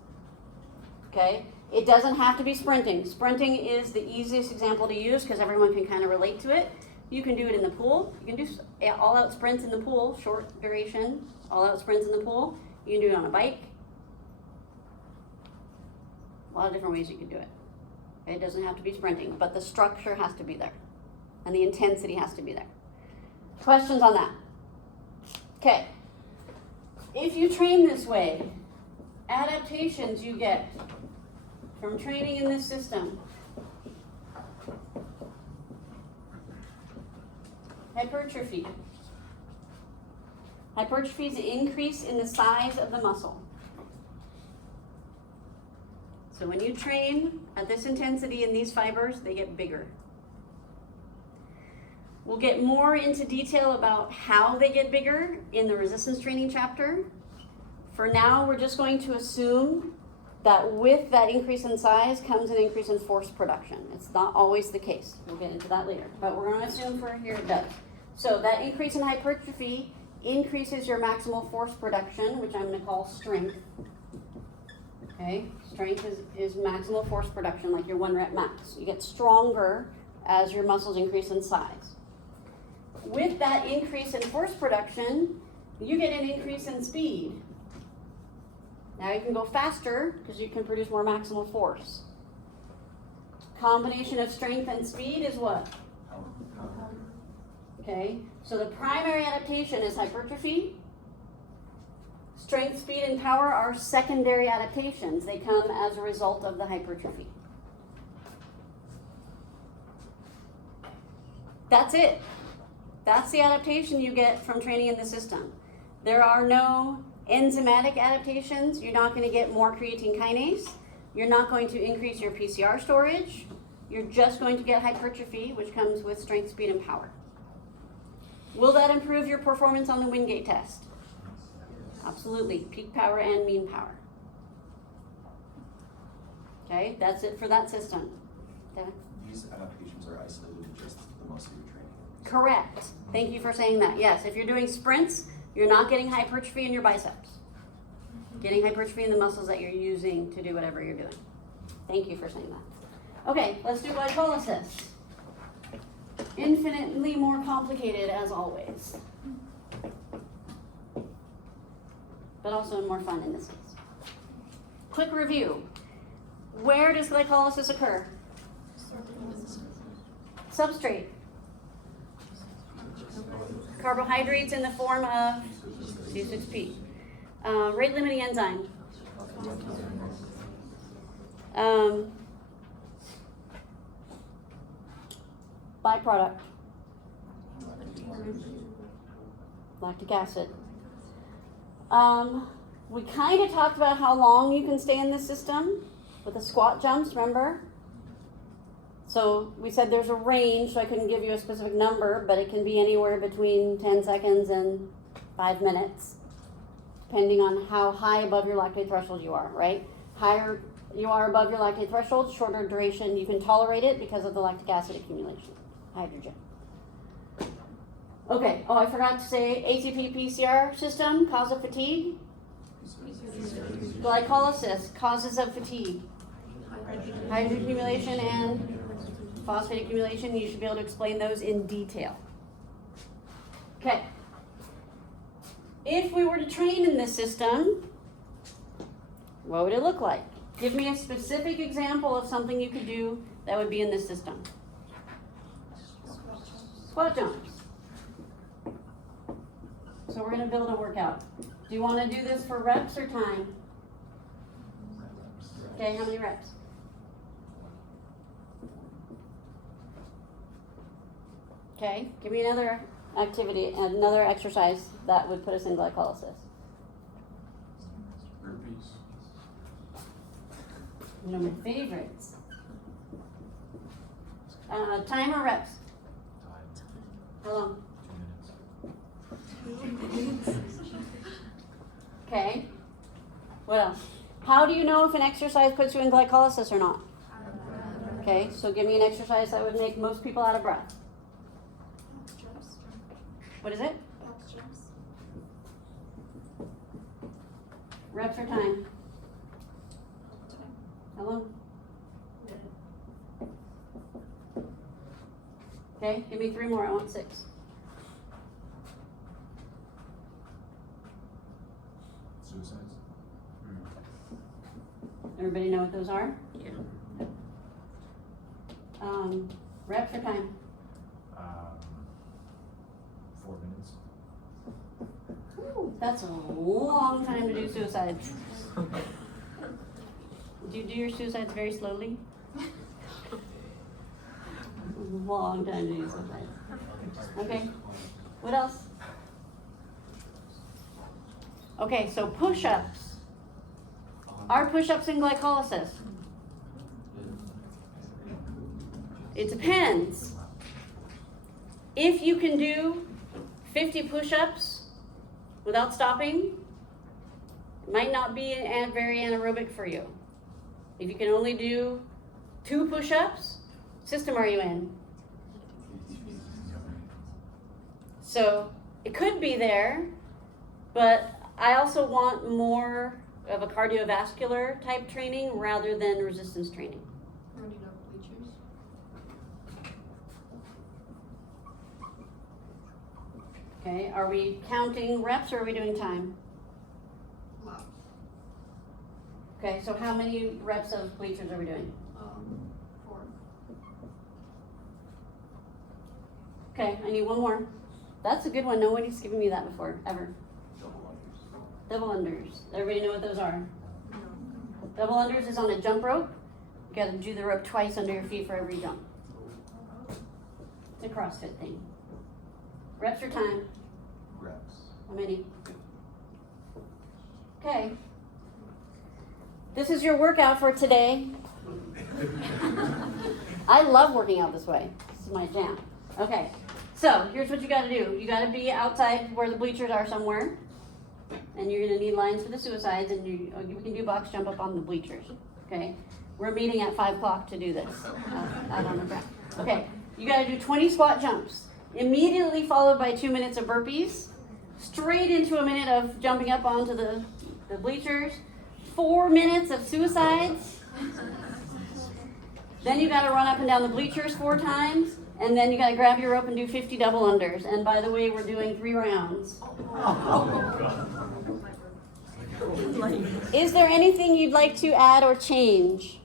Okay? It doesn't have to be sprinting. Sprinting is the easiest example to use because everyone can kind of relate to it. You can do it in the pool. You can do all-out sprints in the pool, short duration, all-out sprints in the pool. You can do it on a bike. A lot of different ways you can do it. It doesn't have to be sprinting, but the structure has to be there. And the intensity has to be there. Questions on that? Okay. If you train this way, adaptations you get from training in this system. Hypertrophy. Hypertrophy is an increase in the size of the muscle. So when you train at this intensity in these fibers, they get bigger. We'll get more into detail about how they get bigger in the resistance training chapter. For now, we're just going to assume that with that increase in size comes an increase in force production. It's not always the case. We'll get into that later. But we're going to assume for here it does. So that increase in hypertrophy increases your maximal force production, which I'm going to call strength. Okay, strength is maximal force production, like your 1 rep max. You get stronger as your muscles increase in size. With that increase in force production, you get an increase in speed. Now you can go faster because you can produce more maximal force. Combination of strength and speed is what? Okay, so the primary adaptation is hypertrophy. Strength, speed, and power are secondary adaptations. They come as a result of the hypertrophy. That's it. That's the adaptation you get from training in the system. There are no enzymatic adaptations. You're not going to get more creatine kinase. You're not going to increase your PCR storage. You're just going to get hypertrophy, which comes with strength, speed, and power. Will that improve your performance on the Wingate test? Absolutely. Peak power and mean power. Okay, that's it for that system. Devin? These adaptations are isolated to just the muscle you're training. Correct. Thank you for saying that. Yes, if you're doing sprints, you're not getting hypertrophy in your biceps. Getting hypertrophy in the muscles that you're using to do whatever you're doing. Thank you for saying that. Okay, let's do glycolysis. Infinitely more complicated as always. But also more fun in this case. Quick review. Where does glycolysis occur? Substrate. Carbohydrates in the form of C6P. Rate limiting enzyme. Byproduct. Lactic acid. We kind of talked about how long you can stay in this system with the squat jumps, remember? So we said there's a range, so I couldn't give you a specific number, but it can be anywhere between 10 seconds and 5 minutes. depending on how high above your lactate threshold you are, right? Higher you are above your lactate threshold, shorter duration, you can tolerate it because of the lactic acid accumulation, hydrogen. Okay, oh, I forgot to say ATP PCR system, cause of fatigue. Glycolysis, causes of fatigue. Hydrogen accumulation and phosphate accumulation, you should be able to explain those in detail. Okay. If we were to train in this system, what would it look like? Give me a specific example of something you could do that would be in this system. Squat jumps. So we're going to build a workout. Do you want to do this for reps or time? Okay, how many reps? Okay, give me another activity, another exercise that would put us in glycolysis. Burpees. One of my favorites. Time or reps? Time. How long? 2 minutes. Okay. What else? How do you know if an exercise puts you in glycolysis or not? Okay, so give me an exercise that would make most people out of breath. What is it? Reps or time? How long? Okay, give me 3 more. I want 6. Suicides. Everybody know what those are? Yeah. Reps or time? 4 minutes. Ooh, that's a long time to do suicides. Do you do your suicides very slowly? Long time to do suicides. Okay, what else? Okay, so push-ups. Are push-ups in glycolysis? It depends. If you can do 50 push-ups without stopping, it might not be very anaerobic for you. If you can only do 2 push-ups, what system are you in? So it could be there, but I also want more of a cardiovascular type training rather than resistance training. Running up bleachers. Okay, are we counting reps or are we doing time? Laps. Okay, so how many reps of bleachers are we doing? 4. Okay, I need 1 more. That's a good one. Nobody's given me that before, ever. Double unders. Everybody know what those are? Double unders is on a jump rope. You gotta do the rope twice under your feet for every jump. It's a CrossFit thing. Reps or time? Reps. How many? Okay. This is your workout for today. I love working out this way. This is my jam. Okay. So here's what you gotta do. You gotta be outside where the bleachers are somewhere. And you're gonna need lines for the suicides, and you can do box jump up on the bleachers. Okay, we're meeting at 5 o'clock to do this out on the ground. Okay, you gotta do 20 squat jumps, immediately followed by 2 minutes of burpees, straight into a minute of jumping up onto the bleachers, 4 minutes of suicides. Then you gotta run up and down the bleachers 4 times, and then you gotta grab your rope and do 50 double unders. And by the way, we're doing 3 rounds. Is there anything you'd like to add or change?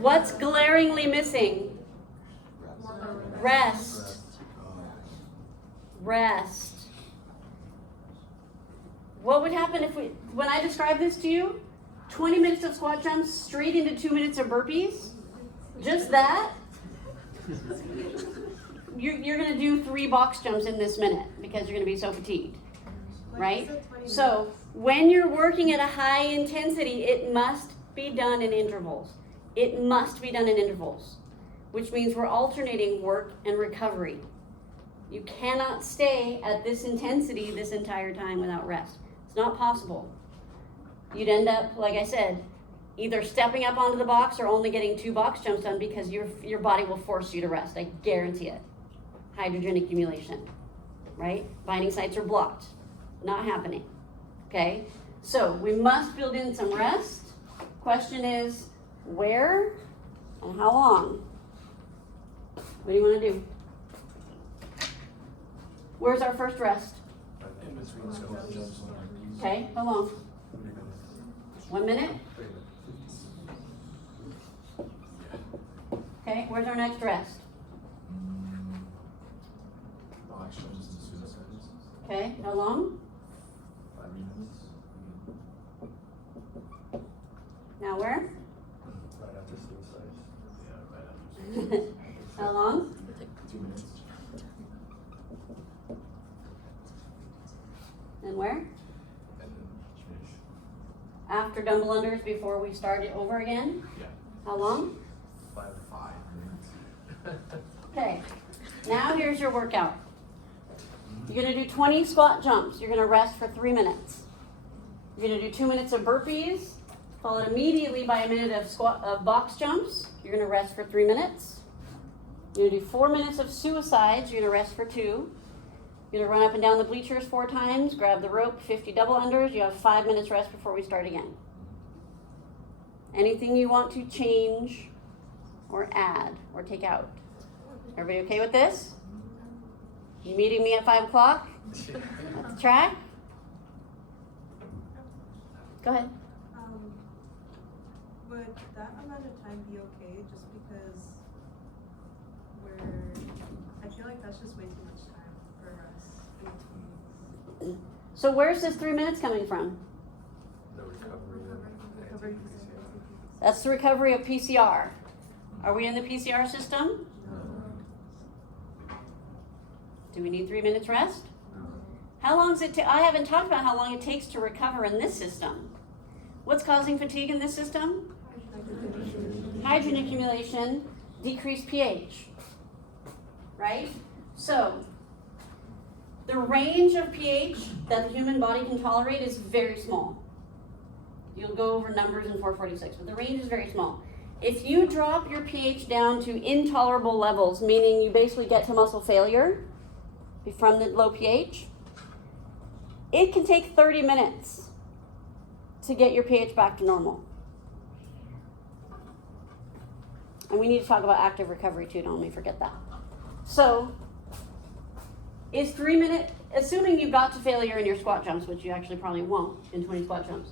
What's glaringly missing? Rest. Rest. What would happen if when I describe this to you, 20 minutes of squat jumps straight into 2 minutes of burpees? Just that? You're going to do 3 box jumps in this minute because you're going to be so fatigued, right? So when you're working at a high intensity, it must be done in intervals. It must be done in intervals, which means we're alternating work and recovery. You cannot stay at this intensity this entire time without rest. It's not possible. You'd end up, like I said, either stepping up onto the box or only getting 2 box jumps done because your body will force you to rest. I guarantee it. Hydrogen accumulation, right? Binding sites are blocked. Not happening. Okay? So we must build in some rest. Question is, where and how long? What do you want to do? Where's our first rest? In between squat jumps and burpees. Okay, how long? 1 minute? Okay, where's our next rest? Box jumps and suicides. Okay, how long? 5 minutes. Now where? Right after suicide. Yeah, right after. How long? 2 minutes. And where? And then finish. After dumbbell unders before we start it over again? Yeah. How long? 5 minutes. Okay, now here's your workout. You're gonna do 20 squat jumps. You're gonna rest for 3 minutes. You're gonna do 2 minutes of burpees, followed immediately by a minute of box jumps. You're gonna rest for 3 minutes. You're gonna do 4 minutes of suicides. You're gonna rest for 2. You're gonna run up and down the bleachers 4 times, grab the rope, 50 double unders. You have 5 minutes rest before we start again. Anything you want to change or add or take out? Everybody okay with this? You meeting me at 5 o'clock at the track? Go ahead. Would that amount of time be okay just because I feel like that's just way too much time for us in between. So where's this 3 minutes coming from? The Recovery. That's the recovery of PCR. Are we in the PCR system? Do we need 3 minutes rest? How long does it take? I haven't talked about how long it takes to recover in this system. What's causing fatigue in this system? Hydrogen accumulation, decreased pH. Right? So, the range of pH that the human body can tolerate is very small. You'll go over numbers in 446, but the range is very small. If you drop your pH down to intolerable levels, meaning you basically get to muscle failure from the low pH, it can take 30 minutes to get your pH back to normal. And we need to talk about active recovery too, don't let me forget that. So, is 3 minutes, assuming you got to failure in your squat jumps, which you actually probably won't in 20 squat jumps,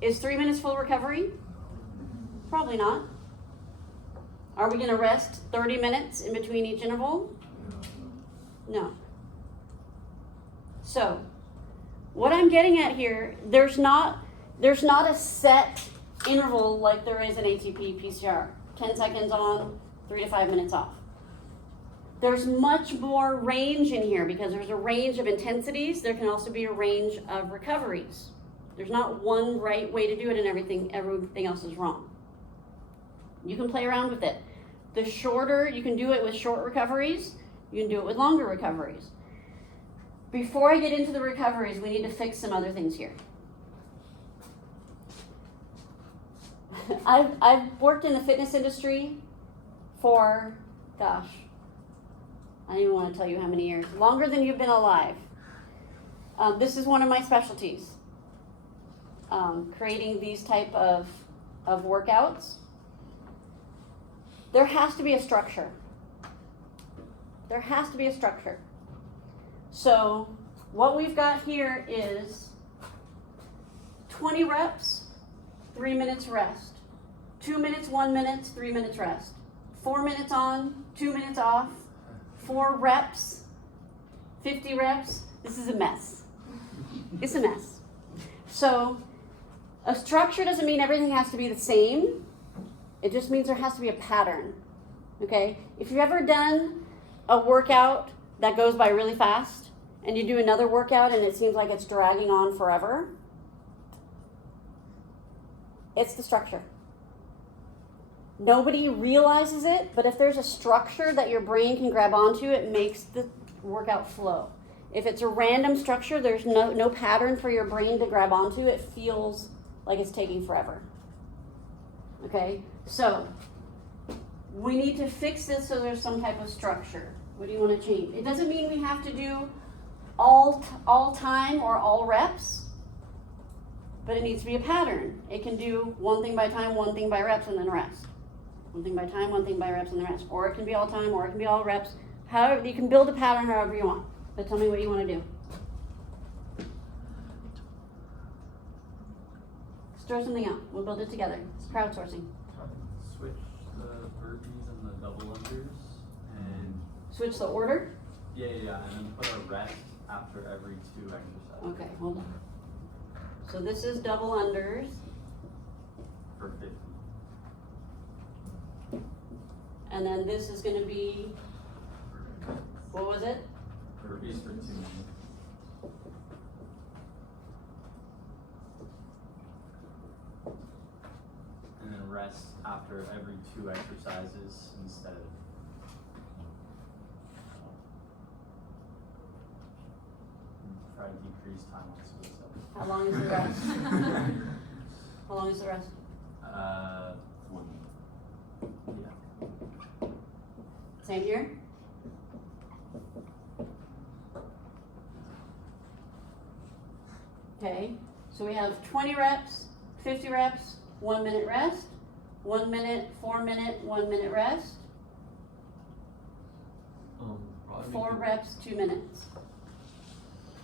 is 3 minutes full recovery? Probably not. Are we going to rest 30 minutes in between each interval? No. So, what I'm getting at here, there's not a set interval like there is in ATP PCR. 10 seconds on, 3 to 5 minutes off. There's much more range in here because there's a range of intensities. There can also be a range of recoveries. There's not one right way to do it and everything else is wrong. You can play around with it. The shorter, you can do it with short recoveries. You can do it with longer recoveries. Before I get into the recoveries, we need to fix some other things here. I've worked in the fitness industry for, I don't even want to tell you how many years. Longer than you've been alive. This is one of my specialties. Creating these type of workouts. There has to be a structure. There has to be a structure. So what we've got here is 20 reps, 3 minutes rest. 2 minutes, 1 minute, 3 minutes rest. 4 minutes on, 2 minutes off. 4 reps, 50 reps. This is a mess. It's a mess. So a structure doesn't mean everything has to be the same. It just means there has to be a pattern. Okay? If you've ever done a workout that goes by really fast and you do another workout and it seems like it's dragging on forever, it's the structure. Nobody realizes it, but if there's a structure that your brain can grab onto, it makes the workout flow. If it's a random structure, there's no pattern for your brain to grab onto, it feels like it's taking forever. Okay, so we need to fix this so there's some type of structure. What do you want to change? It doesn't mean we have to do all time or all reps, but it needs to be a pattern. It can do one thing by time, one thing by reps, and then rest. One thing by time, one thing by reps, and then rest. Or it can be all time, or it can be all reps. However, you can build a pattern however you want. But tell me what you want to do. Let's throw something out. We'll build it together. It's crowdsourcing. Switch the burpees and the double unders and Switch the order. yeah, and then put a rest after every 2 exercises. Okay, hold on. So this is double unders. For 50. And then this is going to be, what was it? Burpees for 2 minutes. And then rest after every 2 exercises instead of. Try to decrease time on suicide. How long is the rest? How long is the rest? 1 minute. Yeah. Same here? Okay, so we have 20 reps, 50 reps, 1 minute rest, 1 minute, 4 minute, 1 minute rest, Probably 4 make reps, 2 minutes.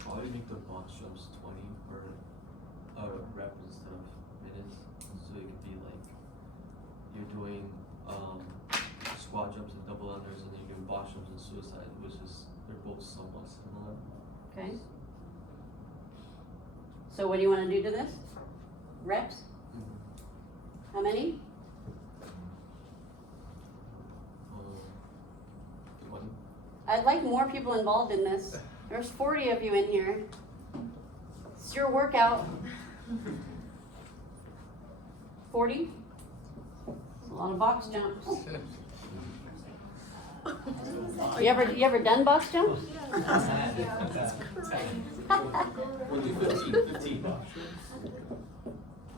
probably make the box jumps 20 per rep instead of minutes, so it could be like you're doing squat jumps and double unders, and then you're doing box jumps and suicide, which is they're both somewhat similar. Okay. So what do you want to do to this? Reps? How many? 20. I'd like more people involved in this. There's 40 of you in here. It's your workout. 40? That's a lot of box jumps. You ever done box jumps? We'll do 15 bucks.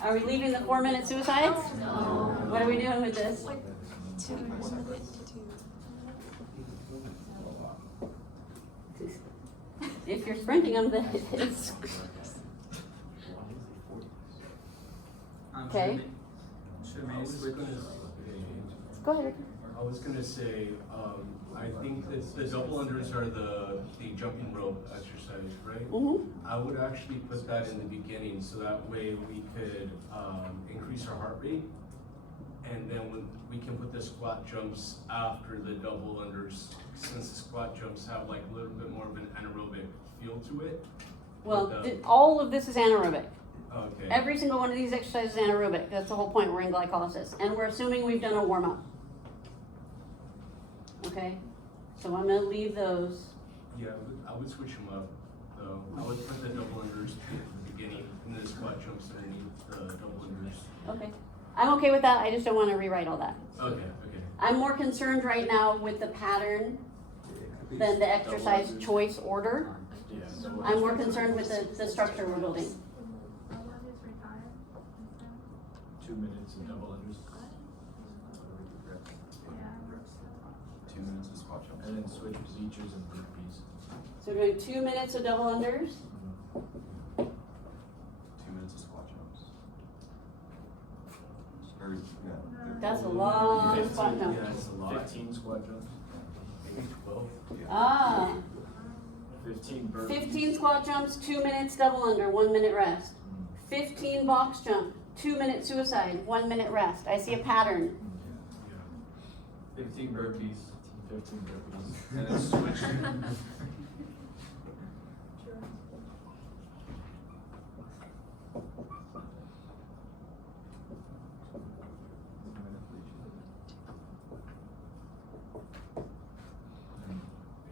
Are we leaving the 4 minute suicides? No. What are we doing with this? Like 2 minutes to 2. If you're sprinting them, then it is. Okay. Should we switch? Go ahead. I was gonna say, I think that the double unders are the jumping rope exercise, right? Mm-hmm. I would actually put that in the beginning, so that way we could increase our heart rate, and then we can put the squat jumps after the double unders, since the squat jumps have like a little bit more of an anaerobic feel to it. Well, But, all of this is anaerobic. okay. Every single one of these exercises is anaerobic. That's the whole point. We're in glycolysis, and we're assuming we've done a warm up. Okay, so I'm gonna leave those. Yeah, I would switch them up, though. I would put the double unders at the beginning, and then the squat jumps underneath the double unders. Okay, I'm okay with that. I just don't want to rewrite all that. Okay. I'm more concerned right now with the pattern than the exercise choice order. Yeah. I'm more concerned with the structure we're building. 2 minutes and double unders. 2 minutes of squat jumps. And then switch bleachers and burpees. So we're doing 2 minutes of double unders. 2 minutes of squat jumps. Or, yeah. That's a lot of squat 15, jumps. Yeah, it's a lot. 15 squat jumps. Maybe 12. Ah, 15 burpees. 15 squat jumps, 2 minutes double under, 1 minute rest. 15 box jump, 2 minute suicide, 1 minute rest. I see a pattern. 15 burpees. 15 burpees. And then switch.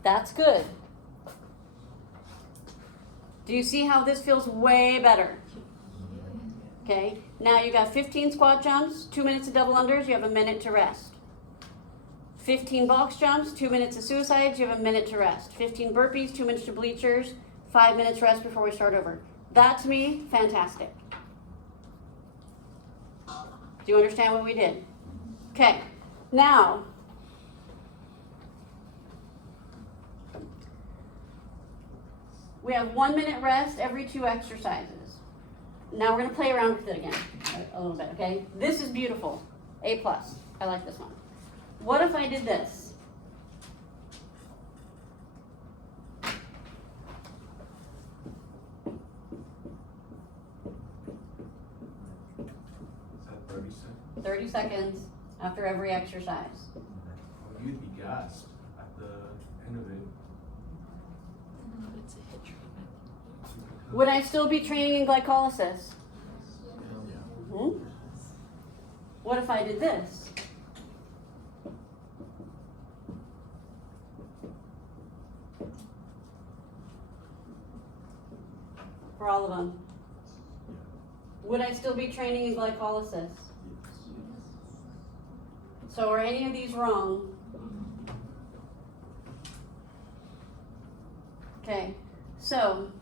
That's good. Do you see how this feels way better? Okay, now you got 15 squat jumps, 2 minutes of double unders, you have a minute to rest. 15 box jumps, 2 minutes of suicides, you have a minute to rest. 15 burpees, 2 minutes to bleachers, 5 minutes rest before we start over. That to me, fantastic. Do you understand what we did? Okay, now, we have 1 minute rest every 2 exercises. Now we're gonna play around with it again a little bit, okay? This is beautiful, A+. I like this one. What if I did this? Is that 30 seconds? 30 seconds after every exercise. Well, you'd be gassed at the end of it. But it's a hit treatment. Would I still be training in glycolysis? Hmm? What if I did this? For all of them. Would I still be training in glycolysis? So are any of these wrong? Okay, so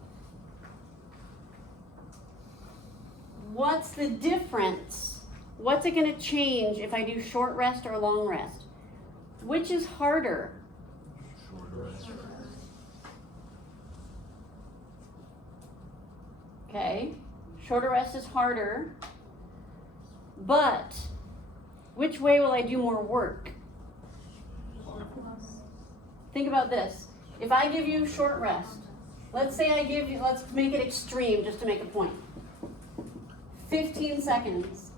what's the difference? What's it going to change if I do short rest or long rest? Which is harder? Okay, shorter rest is harder, but which way will I do more work? Think about this. If I give you short rest, let's say I give you, let's make it extreme just to make a point. 15 seconds.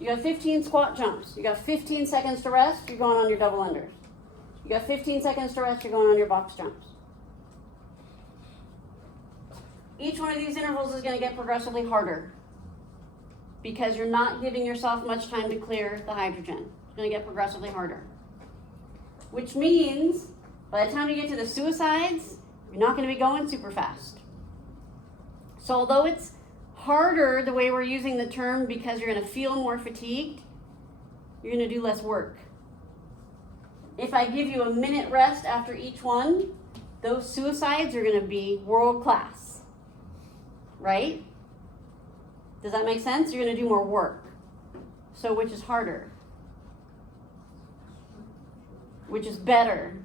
You got 15 squat jumps. You got 15 seconds to rest, you're going on your double unders. You got 15 seconds to rest, you're going on your box jumps. Each one of these intervals is going to get progressively harder because you're not giving yourself much time to clear the hydrogen. It's going to get progressively harder. Which means by the time you get to the suicides, you're not going to be going super fast. So although it's harder the way we're using the term because you're going to feel more fatigued, you're going to do less work. If I give you a minute rest after each one, those suicides are going to be world class. Right? Does that make sense? You're going to do more work. So which is harder? Which is better?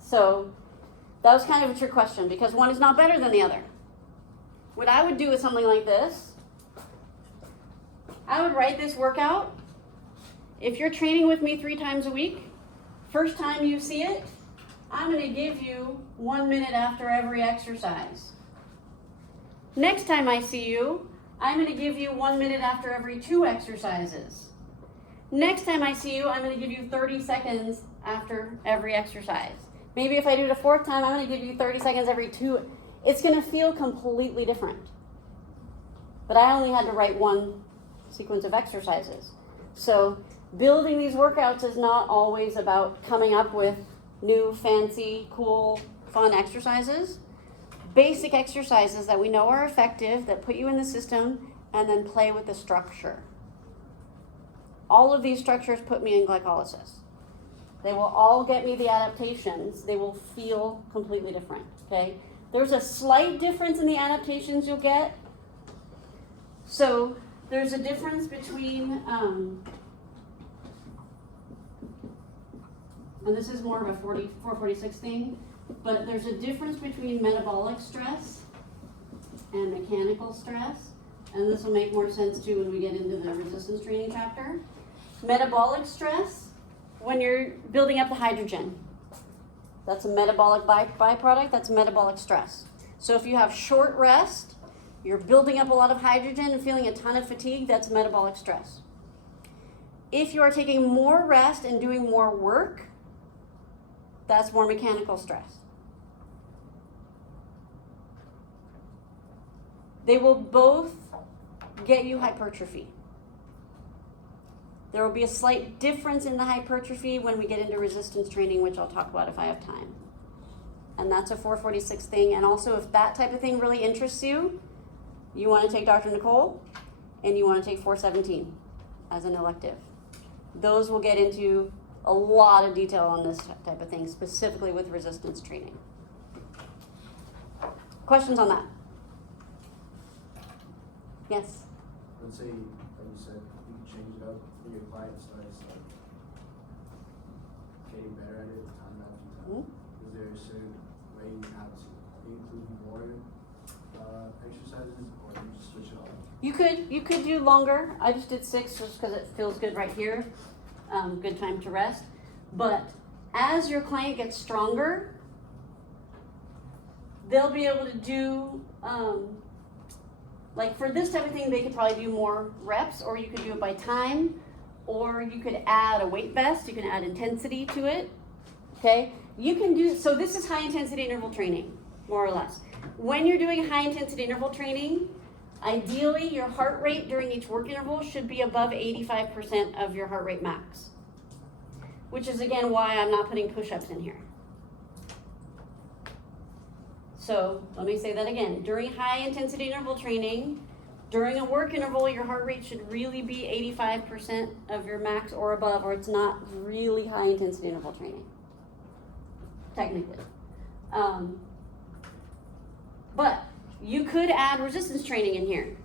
So that was kind of a trick question because one is not better than the other. What I would do is something like this. I would write this workout. If you're training with me 3 times a week, first time you see it, I'm going to give you 1 minute after every exercise. Next time I see you, I'm going to give you 1 minute after every 2 exercises. Next time I see you, I'm going to give you 30 seconds after every exercise. Maybe if I do it a 4th time, I'm going to give you 30 seconds every 2. It's going to feel completely different. But I only had to write 1 sequence of exercises. So building these workouts is not always about coming up with new, fancy, cool, fun exercises. Basic exercises that we know are effective, that put you in the system, and then play with the structure. All of these structures put me in glycolysis. They will all get me the adaptations. They will feel completely different, okay? There's a slight difference in the adaptations you'll get. So there's a difference between, and this is more of a 446 thing, but there's a difference between metabolic stress and mechanical stress, and this will make more sense too when we get into the resistance training chapter. Metabolic stress, when you're building up the hydrogen, that's a metabolic byproduct, that's metabolic stress. So if you have short rest, you're building up a lot of hydrogen and feeling a ton of fatigue, that's metabolic stress. If you are taking more rest and doing more work, that's more mechanical stress. They will both get you hypertrophy. There will be a slight difference in the hypertrophy when we get into resistance training, which I'll talk about if I have time. And that's a 446 thing. And also, if that type of thing really interests you, you want to take Dr. Nicole and you want to take 417 as an elective. Those will get into a lot of detail on this type of thing, specifically with resistance training. Questions on that? Yes? Let's say, like you said, you can change it up for your client, starts like getting better at it time after time. Is there a certain way you have to include more exercises, or you just switch it up? You could do longer. I just did 6 just because it feels good right here. Good time to rest. But as your client gets stronger, they'll be able to do, like for this type of thing, they could probably do more reps, or you could do it by time, or you could add a weight vest. You can add intensity to it. Okay? You can do, so this is high intensity interval training, more or less. When you're doing high intensity interval training, ideally your heart rate during each work interval should be above 85% of your heart rate max. Which is again why I'm not putting push-ups in here. So let me say that again. During high intensity interval training, during a work interval, your heart rate should really be 85% of your max or above, or it's not really high intensity interval training, technically. But you could add resistance training in here.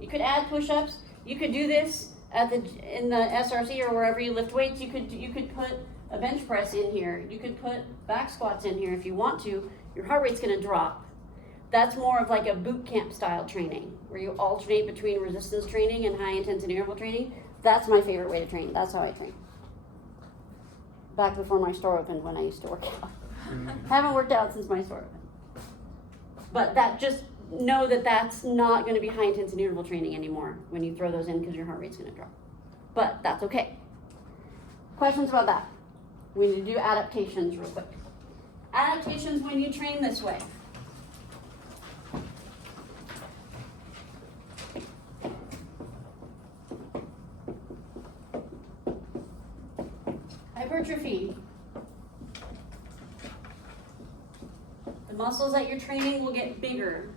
You could add push-ups. You could do this in the SRC or wherever you lift weights. You could put a bench press in here. You could put back squats in here if you want to. Your heart rate's going to drop. That's more of like a boot camp style training where you alternate between resistance training and high intensity interval training. That's my favorite way to train. That's how I train. Back before my store opened when I used to work out. Haven't worked out since my store opened. But that just know that that's not going to be high intensity interval training anymore when you throw those in because your heart rate's going to drop. But that's okay. Questions about that? We need to do adaptations real quick. Adaptations when you train this way. Hypertrophy. The muscles that you're training will get bigger.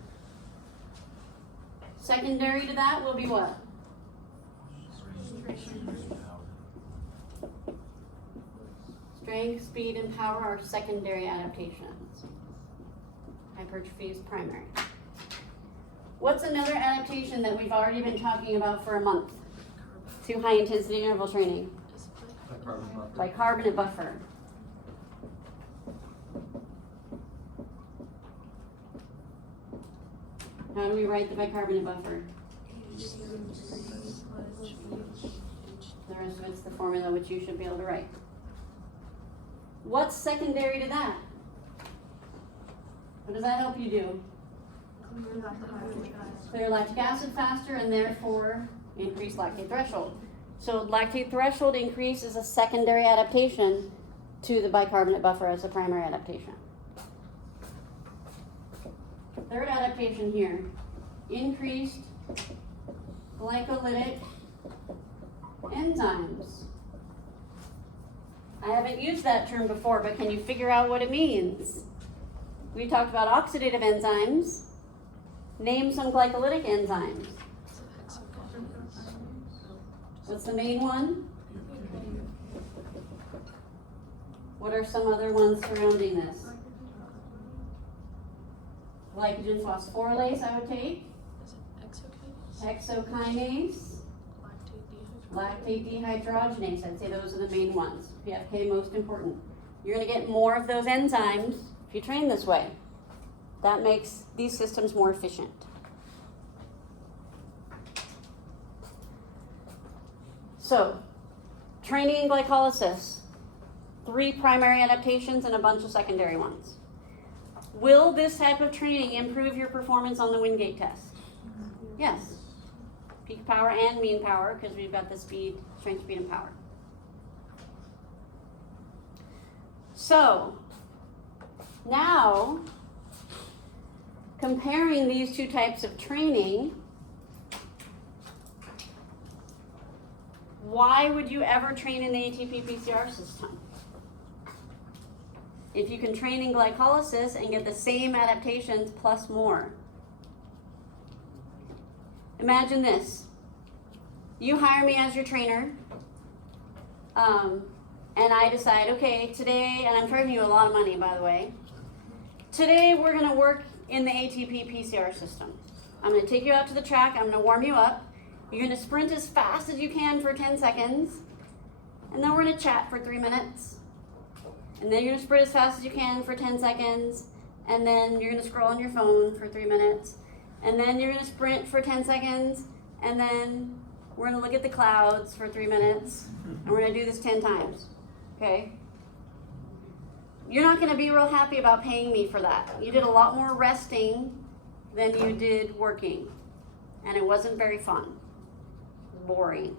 Secondary to that will be what? Strength, speed, and power are secondary adaptations. Hypertrophy is primary. What's another adaptation that we've already been talking about for a month to high intensity interval training? Bicarbonate buffer. How do we write the bicarbonate buffer? The rest of it's the formula which you should be able to write. What's secondary to that? What does that help you do? Clear lactic acid faster and therefore increase lactate threshold. So lactate threshold increase is a secondary adaptation to the bicarbonate buffer as a primary adaptation. Third adaptation here, increased glycolytic enzymes. I haven't used that term before, but can you figure out what it means? We talked about oxidative enzymes. Name some glycolytic enzymes. What's the main one? What are some other ones surrounding this? Glycogen phosphorylase, I would take. Hexokinase. Lactate dehydrogenase. I'd say those are the main ones. PFK, most important. You're going to get more of those enzymes if you train this way. That makes these systems more efficient. So, training glycolysis. 3 primary adaptations and a bunch of secondary ones. Will this type of training improve your performance on the Wingate test? Yes. Peak power and mean power, because we've got the speed, strength, speed, and power. So, now, comparing these 2 types of training, why would you ever train in the ATP PCR system? if you can train in glycolysis and get the same adaptations plus more. Imagine this. You hire me as your trainer, and I decide, okay, today, and I'm charging you a lot of money, by the way. Today, we're going to work in the ATP PCR system. I'm going to take you out to the track. I'm going to warm you up. You're going to sprint as fast as you can for 10 seconds. And then we're going to chat for 3 minutes. And then you're going to sprint as fast as you can for 10 seconds. And then you're going to scroll on your phone for 3 minutes. And then you're going to sprint for 10 seconds. And then we're going to look at the clouds for 3 minutes. And we're going to do this 10 times. Okay? You're not going to be real happy about paying me for that. You did a lot more resting than you did working. And it wasn't very fun. Boring.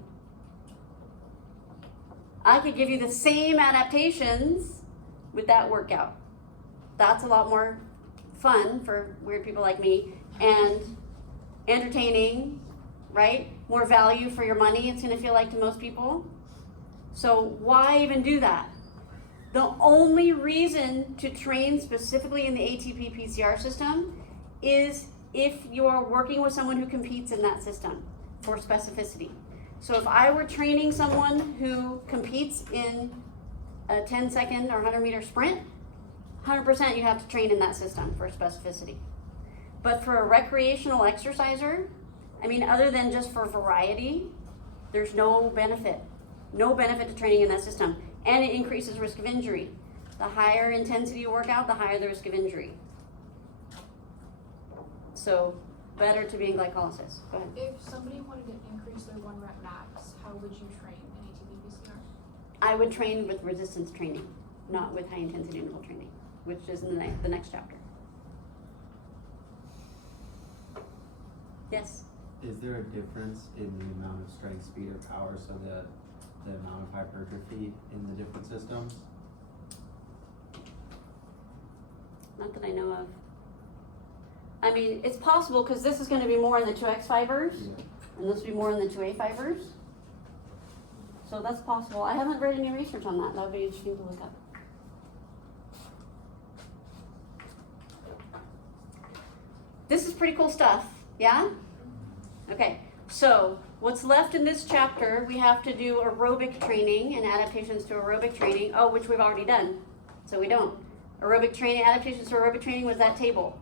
I could give you the same adaptations with that workout. That's a lot more fun for weird people like me and entertaining, right? More value for your money, it's going to feel like to most people. So why even do that? The only reason to train specifically in the ATP PCR system is if you're working with someone who competes in that system for specificity. So if I were training someone who competes in a 10-second or 100-meter sprint, 100% you have to train in that system for specificity. But for a recreational exerciser, I mean, other than just for variety, there's no benefit. No benefit to training in that system. And it increases risk of injury. The higher intensity you work out, the higher the risk of injury. So, better to be in glycolysis. Go ahead. If somebody wanted to increase their 1 rep max, how would you train in ATP PCR? I would train with resistance training, not with high intensity interval training, which is in the next chapter. Yes? Is there a difference in the amount of strength, speed, or power, so the amount of hypertrophy in the different systems? Not that I know of. I mean, it's possible because this is going to be more in the 2X fibers, and this will be more in the 2A fibers. So that's possible. I haven't read any research on that. That would be interesting to look up. This is pretty cool stuff, yeah? Okay, so what's left in this chapter, we have to do aerobic training and adaptations to aerobic training. Oh, which we've already done, so we don't. Aerobic training, adaptations to aerobic training was that table.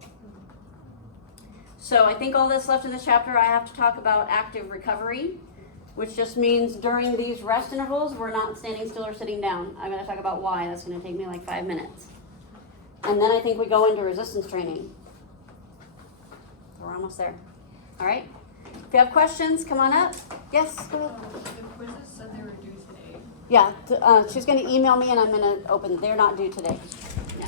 So I think all that's left in this chapter, I have to talk about active recovery, which just means during these rest intervals, we're not standing still or sitting down. I'm going to talk about why. That's going to take me like 5 minutes. And then I think we go into resistance training. So we're almost there. All right? If you have questions, come on up. Yes, go ahead. The quizzes said they were due today. Yeah, she's going to email me and I'm going to open. They're not due today. Yeah.